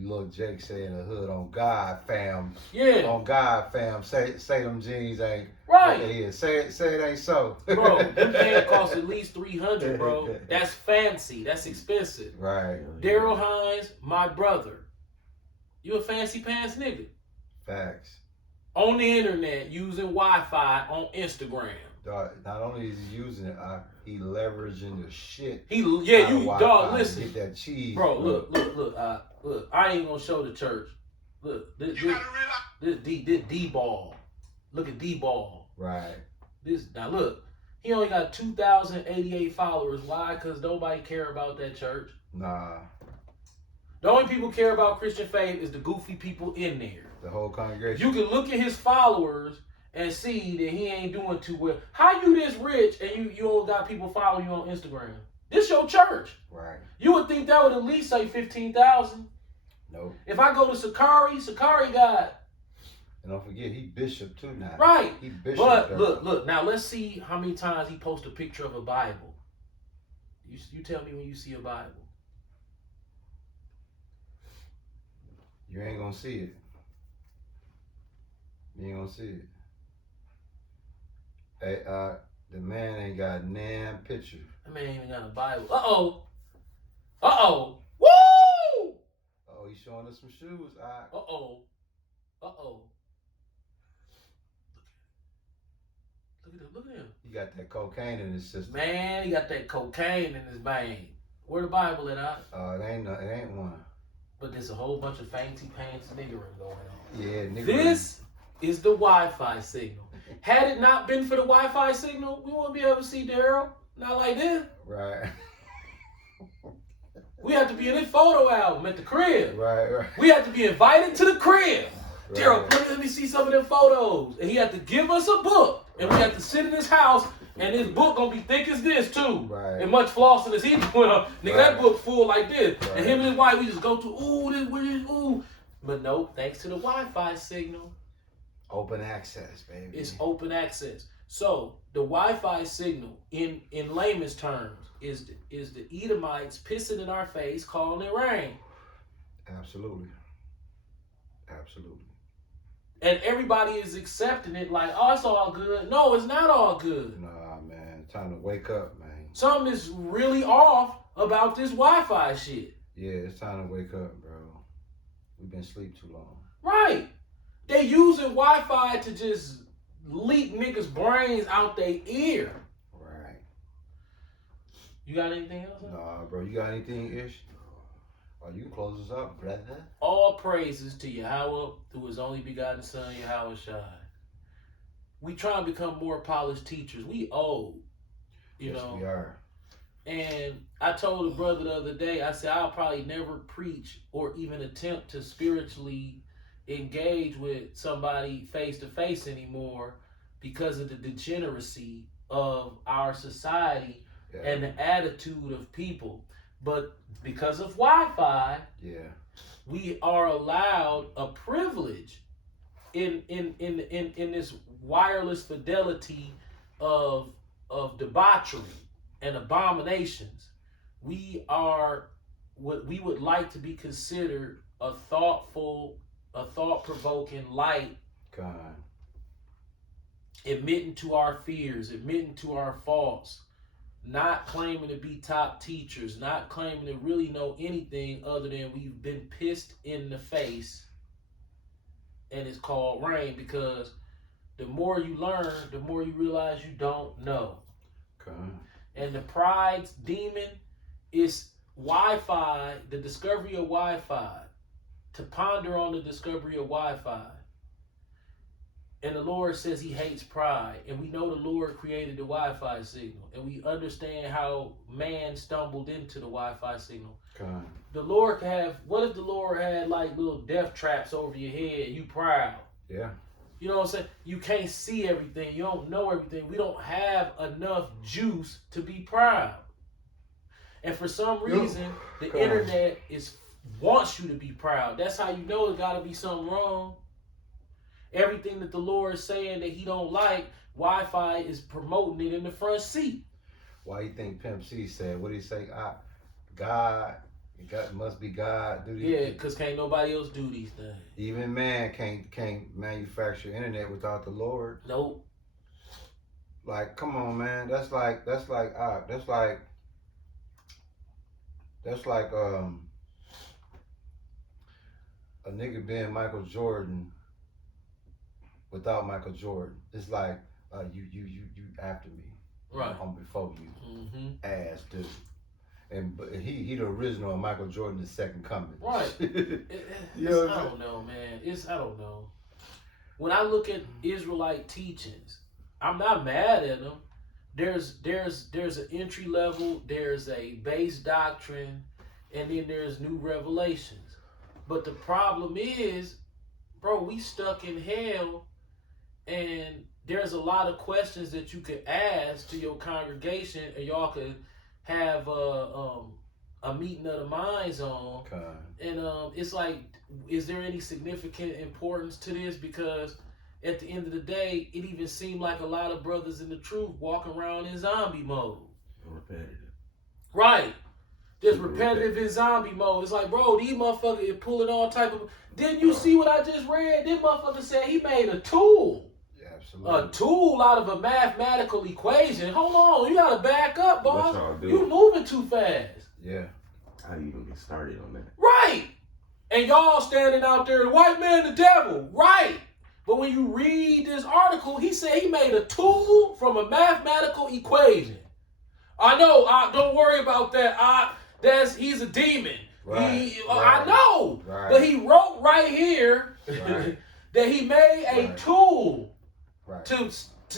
little Jake said in the hood, on God, fam. Yeah. On God, fam. Say them jeans ain't right. What they is. Say it ain't so. Bro, them pants cost at least $300, bro. That's fancy. That's expensive. Right. Daryl Hines, my brother. You a fancy pants nigga. Facts. On the internet, using Wi-Fi on Instagram. Dog, not only is he using it, he leveraging the shit. Listen. Get that cheese. Bro, look. I ain't gonna show the church. Look, this D-ball. Look at D-ball. Right. Now look, he only got 2,088 followers. Why? Because nobody care about that church. Nah. The only people care about Christian faith is the goofy people in there. The whole congregation. You can look at his followers and see that he ain't doing too well. How you this rich and you only got people following you on Instagram? This your church. Right. You would think that would at least say 15,000. Nope. If I go to Sakari got. And don't forget, he bishop too now. Right. He bishop. But look. Now let's see how many times he posts a picture of a Bible. You tell me when you see a Bible. You ain't gonna see it. You ain't gonna see it. Hey, the man ain't got nan picture. That man ain't even got a Bible. Uh-oh. Woo! Oh, he's showing us some shoes. Uh-oh. Look at him. He got that cocaine in his system. Man, he got that cocaine in his vein. Where the Bible at? It ain't one. But there's a whole bunch of fancy pants niggering going on. Yeah, nigga. This is the Wi-Fi signal. Had it not been for the Wi-Fi signal, we wouldn't be able to see Daryl. Not like this. Right. We have to be in his photo album at the crib. Right. We have to be invited to the crib. Right. Daryl, let me see some of them photos. And he had to give us a book. And we have to sit in his house. And this book gonna be thick as this too. Right. And much flossing as he doing. Nigga, that book full like this. Right. And him and his wife, we just go to, ooh. But no, thanks to the Wi-Fi signal. Open access, baby. It's open access. So the Wi-Fi signal, in layman's terms, is the Edomites pissing in our face, calling it rain. Absolutely. And everybody is accepting it like, oh, it's all good. No, it's not all good. Nah, man. Time to wake up, man. Something is really off about this Wi-Fi shit. Yeah, it's time to wake up, bro. We've been asleep too long. Right. They using Wi-Fi to just leak niggas' brains out their ear. Right. You got anything else? Nah, bro. You got anything, Ish? Oh, you can close us up, brother. All praises to Yahweh through his only begotten son, Yahweh Shai. We try and become more polished teachers. We old. You Yes, know. we are. And I told a brother the other day, I said, I'll probably never preach or even attempt to spiritually engage with somebody face to face anymore because of the degeneracy of our society and the attitude of people. But because of Wi-Fi, we are allowed a privilege in this wireless fidelity of debauchery and abominations. We are what we would like to be considered a thought-provoking light, God. admitting to our fears, admitting to our faults, not claiming to be top teachers, not claiming to really know anything other than we've been pissed in the face, and it's called rain, because the more you learn, the more you realize you don't know. God. And the pride's demon is Wi-Fi, the discovery of Wi-Fi, to ponder on the discovery of Wi-Fi. And the Lord says he hates pride. And we know the Lord created the Wi-Fi signal. And we understand how man stumbled into the Wi-Fi signal. God. The Lord could have, what if the Lord had like little death traps over your head, you proud? Yeah. You know what I'm saying? You can't see everything. You don't know everything. We don't have enough juice to be proud. And for some reason, the internet wants you to be proud. That's how you know it got to be something wrong. Everything that the Lord is saying that he don't like, Wi-Fi is promoting it in the front seat. Why you think Pimp C said, what did he say? God must be God. Yeah, because can't nobody else do these things. Even man can't manufacture internet without the Lord. Nope. Like, come on, man. That's like a nigga being Michael Jordan without Michael Jordan. It's like you after me, right? I'm before you, ass dude. And he the original, Michael Jordan the second coming. Right. I don't know, man. I don't know. When I look at Israelite teachings, I'm not mad at them. There's an entry level, there's a base doctrine, and then there's new revelations. But the problem is, bro, we stuck in hell, and there's a lot of questions that you could ask to your congregation, and y'all could have a meeting of the minds on. God. And it's like, is there any significant importance to this? Because at the end of the day, it even seemed like a lot of brothers in the truth walking around in zombie mode. Repetitive. Right. Just repetitive in zombie mode. It's like, bro, these motherfuckers is pulling all type of... Didn't you see what I just read? This motherfucker said he made a tool. Yeah, absolutely. A tool out of a mathematical equation. Hold on, you gotta back up, boss. What y'all do? You moving too fast. Yeah. How do you even get started on that? Right. And y'all standing out there, the white man, the devil. Right. But when you read this article, he said he made a tool from a mathematical equation. I know. Don't worry about that. He's a demon. Right. I know. Right. But he wrote right here that he made a tool Right. To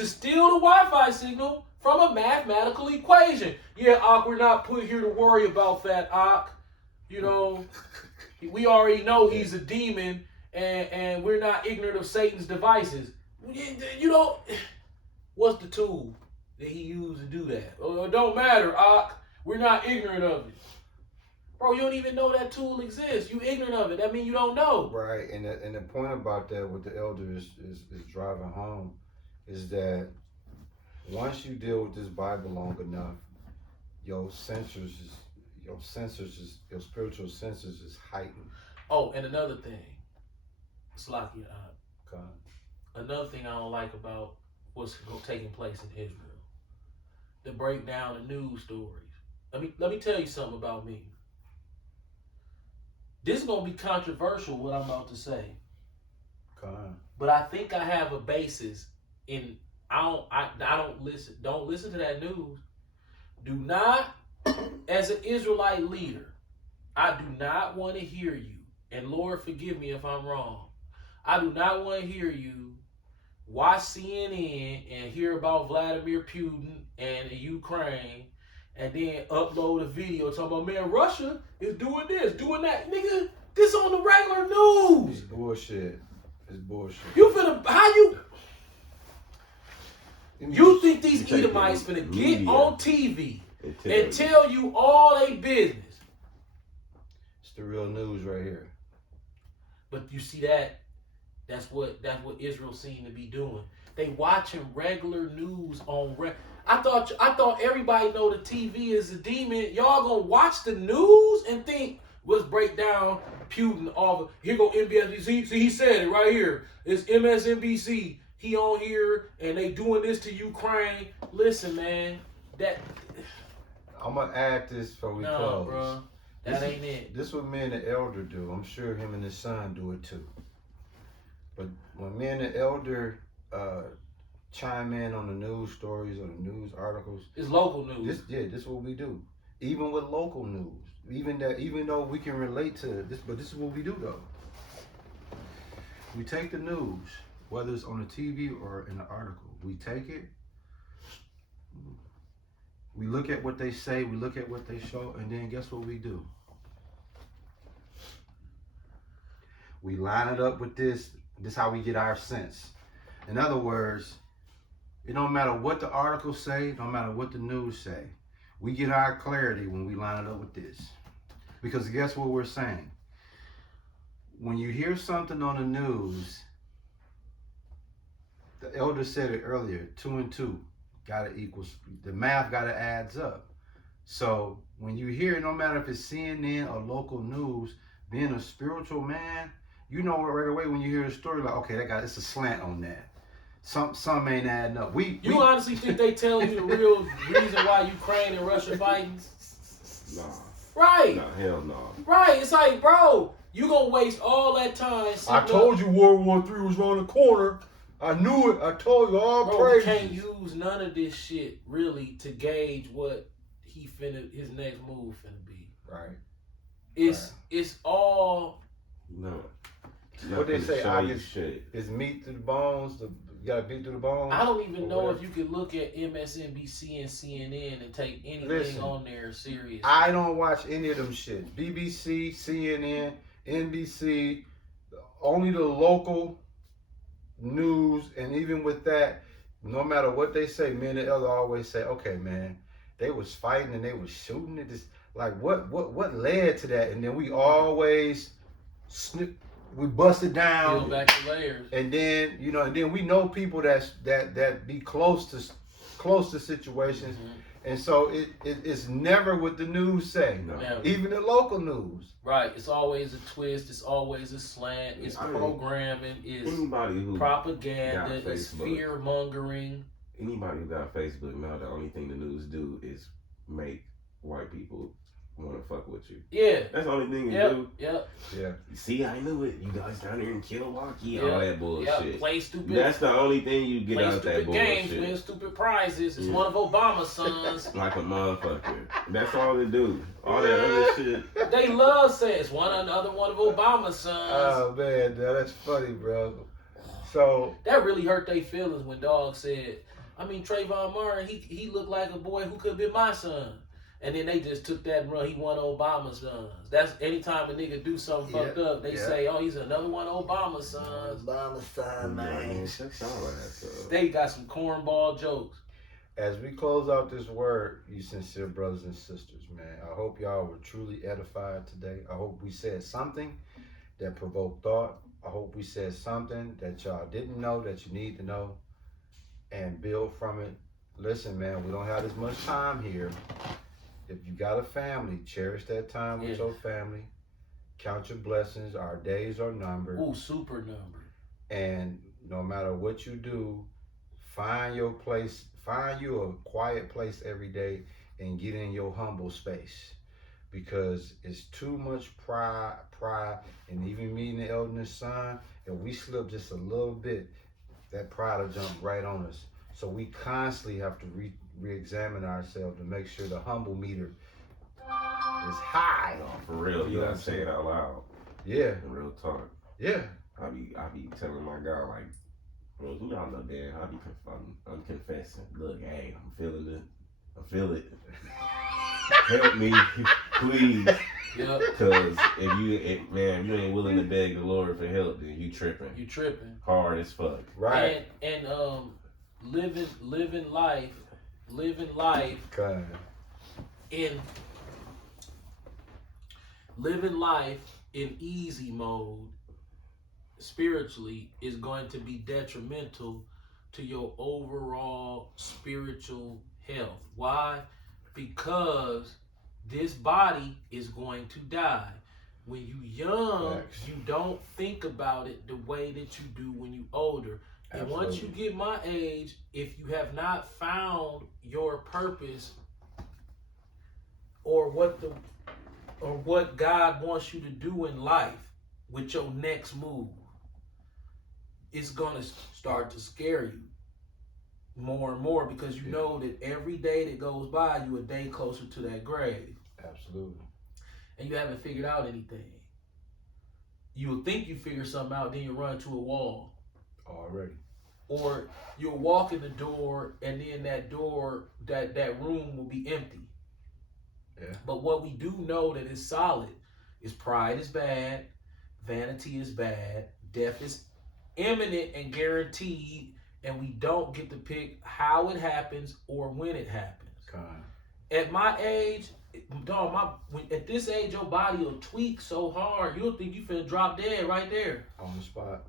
steal the Wi-Fi signal from a mathematical equation. Yeah, Ak, we're not put here to worry about that, Ak. You know, we already know he's a demon, and we're not ignorant of Satan's devices. You know, what's the tool that he used to do that? It don't matter, Ak. We're not ignorant of it. Bro, you don't even know that tool exists. You ignorant of it. That means you don't know. Right, and the point about that with the elder is driving home is that once you deal with this Bible long enough, your spiritual senses is heightened. Oh, and another thing, Slakia, another thing I don't like about what's taking place in Israel, the breakdown of news stories. Let me tell you something about me. This is gonna be controversial, what I'm about to say. But I think I have a basis in. I don't listen. Don't listen to that news. Do not, as an Israelite leader, I do not want to hear you. And Lord, forgive me if I'm wrong. I do not want to hear you watch CNN and hear about Vladimir Putin and Ukraine, and then upload a video talking about, man, Russia is doing this, doing that. Nigga, this on the regular news. It's bullshit. It's bullshit. You finna, you think these Edomites finna get on TV and tell you all they business? It's the real news right here. But you see that's what Israel seem to be doing. They watching regular news on I thought everybody know the TV is a demon. Y'all gonna watch the news and think, let's break down Putin off. Here go MSNBC. See, he said it right here. It's MSNBC. He on here and they doing this to Ukraine. Listen, man, I'm gonna add this before we close. Bro, that ain't it. This is what me and the elder do. I'm sure him and his son do it too. But when me and the elder chime in on the news stories or the news articles, it's local news. This is what we do. Even with local news, even though we can relate to this, but this is what we do though. We take the news, whether it's on the TV or in the article, we take it, we look at what they say, we look at what they show, and then guess what we do? We line it up with this. This is how we get our sense. In other words, it don't matter what the articles say, no matter what the news say. We get our clarity when we line it up with this. Because guess what we're saying? When you hear something on the news, the elder said it earlier, 2 and 2 gotta equals, the math gotta adds up. So when you hear it, no matter if it's CNN or local news, being a spiritual man, you know right away when you hear a story like, okay, it's a slant on that. Some ain't adding up. You honestly think they tell you the real reason why Ukraine and Russia fighting? Nah. Right. Nah, hell no. Right. It's like, bro, you gonna waste all that time. I told you World War III was around the corner. I knew it. I told you all praise. You can't use none of this shit really to gauge what his next move finna be. Right. It's all. No. What they say, it's meat to the bones. You gotta beat through the bones. I don't even know if you could look at MSNBC and CNN and take anything on there serious. I don't watch any of them shit. BBC, CNN, NBC, only the local news, and even with that, no matter what they say, me and the elder always say, okay, man, they was fighting and they was shooting at this. Like, what led to that? And then we always we bust it down. Peel back the layers. And then, and then we know people that be close to situations. Mm-hmm. And so it's never what the news say. No. Even the local news. Right. It's always a twist. It's always a slant. It's programming. It's propaganda. It's fear mongering. Anybody who got Facebook now, the only thing the news do is make white people want to fuck with you. Yeah. That's the only thing you do. Yep. Yeah. See, I knew it. You guys down there in Milwaukee, all that bullshit. Yep. Play stupid. That's the only thing you get out that bullshit. Play stupid games, win stupid prizes. It's one of Obama's sons. Like a motherfucker. That's all they do. All that other shit. They love saying it's another one of Obama's sons. Oh man, that's funny, bro. So that really hurt their feelings when Dog said, Trayvon Martin, he looked like a boy who could have been my son. And then they just took that and run. He one of Obama's sons. That's anytime a nigga do something fucked up, they say, oh, he's another one of Obama's sons. Obama's son, man. They got some cornball jokes. As we close out this word, you sincere brothers and sisters, man, I hope y'all were truly edified today. I hope we said something that provoked thought. I hope we said something that y'all didn't know that you need to know and build from it. Listen, man, we don't have as much time here. If you got a family, cherish that time with your family. Count your blessings. Our days are numbered. Ooh, super numbered. And no matter what you do, find your place. Find you a quiet place every day and get in your humble space. Because it's too much pride, and even me and the eldest son, if we slip just a little bit, that pride will jump right on us. So we constantly have to re-examine ourselves to make sure the humble meter is high. No, for real, you gotta say it out loud. Yeah. Real talk. Yeah. I be telling my guy, like, bro, you all know that I'm confessing. Look, hey, I'm feeling it. I feel it. Help me, please. Yep. Because if you ain't willing to beg the Lord for help, then you tripping. You tripping. Hard as fuck. Right. And living life God. Living life in easy mode spiritually is going to be detrimental to your overall spiritual health. Why? Because this body is going to die. When you young, Facts. you don't think about it the way that you do when you older. And Absolutely. once you get my age, if you have not found your purpose or what God wants you to do in life with your next move, it's gonna start to scare you more and more, because you know that every day that goes by, you a day closer to that grave. Absolutely. And you haven't figured out anything. You would think you figure something out, then you run into a wall. Already. Or you'll walk in the door, and then that door, that room will be empty. Yeah. But what we do know that is solid is pride is bad, vanity is bad, death is imminent and guaranteed, and we don't get to pick how it happens or when it happens. God. At my age, dog, at this age, your body will tweak so hard, you'll think you finna drop dead right there. On the spot.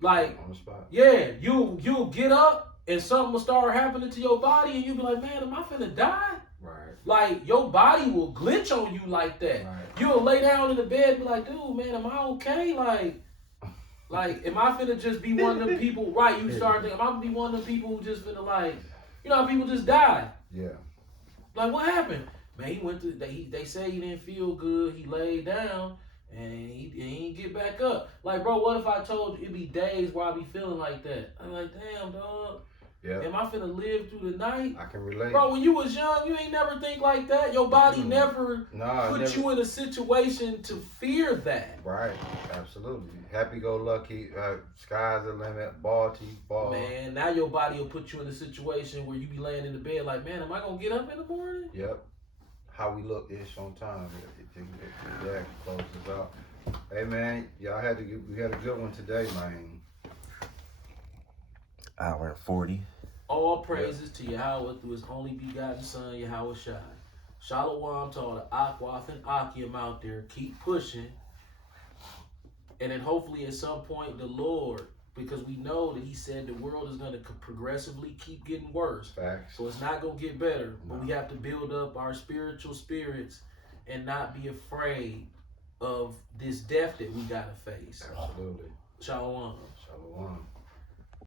Like, On the spot. yeah, you'll get up and something will start happening to your body, and you'll be like, man, am I finna die? Right. Like, your body will glitch on you like that. Right. You'll lay down in the bed and be like, dude, man, am I okay? Like, am I finna just be one of them people, right, you start thinking, am I gonna be one of them people who just finna, like, you know how people just die? Yeah. Like, what happened? Man, he went to, they say he didn't feel good, he laid down, and he didn't get back up. Like, bro, what if I told you it'd be days where I be feeling like that? I'm like, damn, dog. Yeah. Am I finna live through the night? I can relate. Bro, when you was young, you ain't never think like that. Your body never put you in a situation to fear that. Right. Absolutely. Happy-go-lucky. Sky's the limit. Ball. Man, now your body will put you in a situation where you be laying in the bed like, man, am I gonna get up in the morning? Yep. How we look ish on time. Yeah, close this out. Hey man, we had a good one today, man. Hour 40. All praises to Yahweh through his only begotten son, Yahweh Shai. Shalom to all the Akwaf and Akim out there. Keep pushing. And then hopefully at some point the Lord, because we know that he said the world is going to progressively keep getting worse. Facts. So it's not going to get better. But we have to build up our spiritual spirits and not be afraid of this death that we got to face. Absolutely. Shalom. Shalom.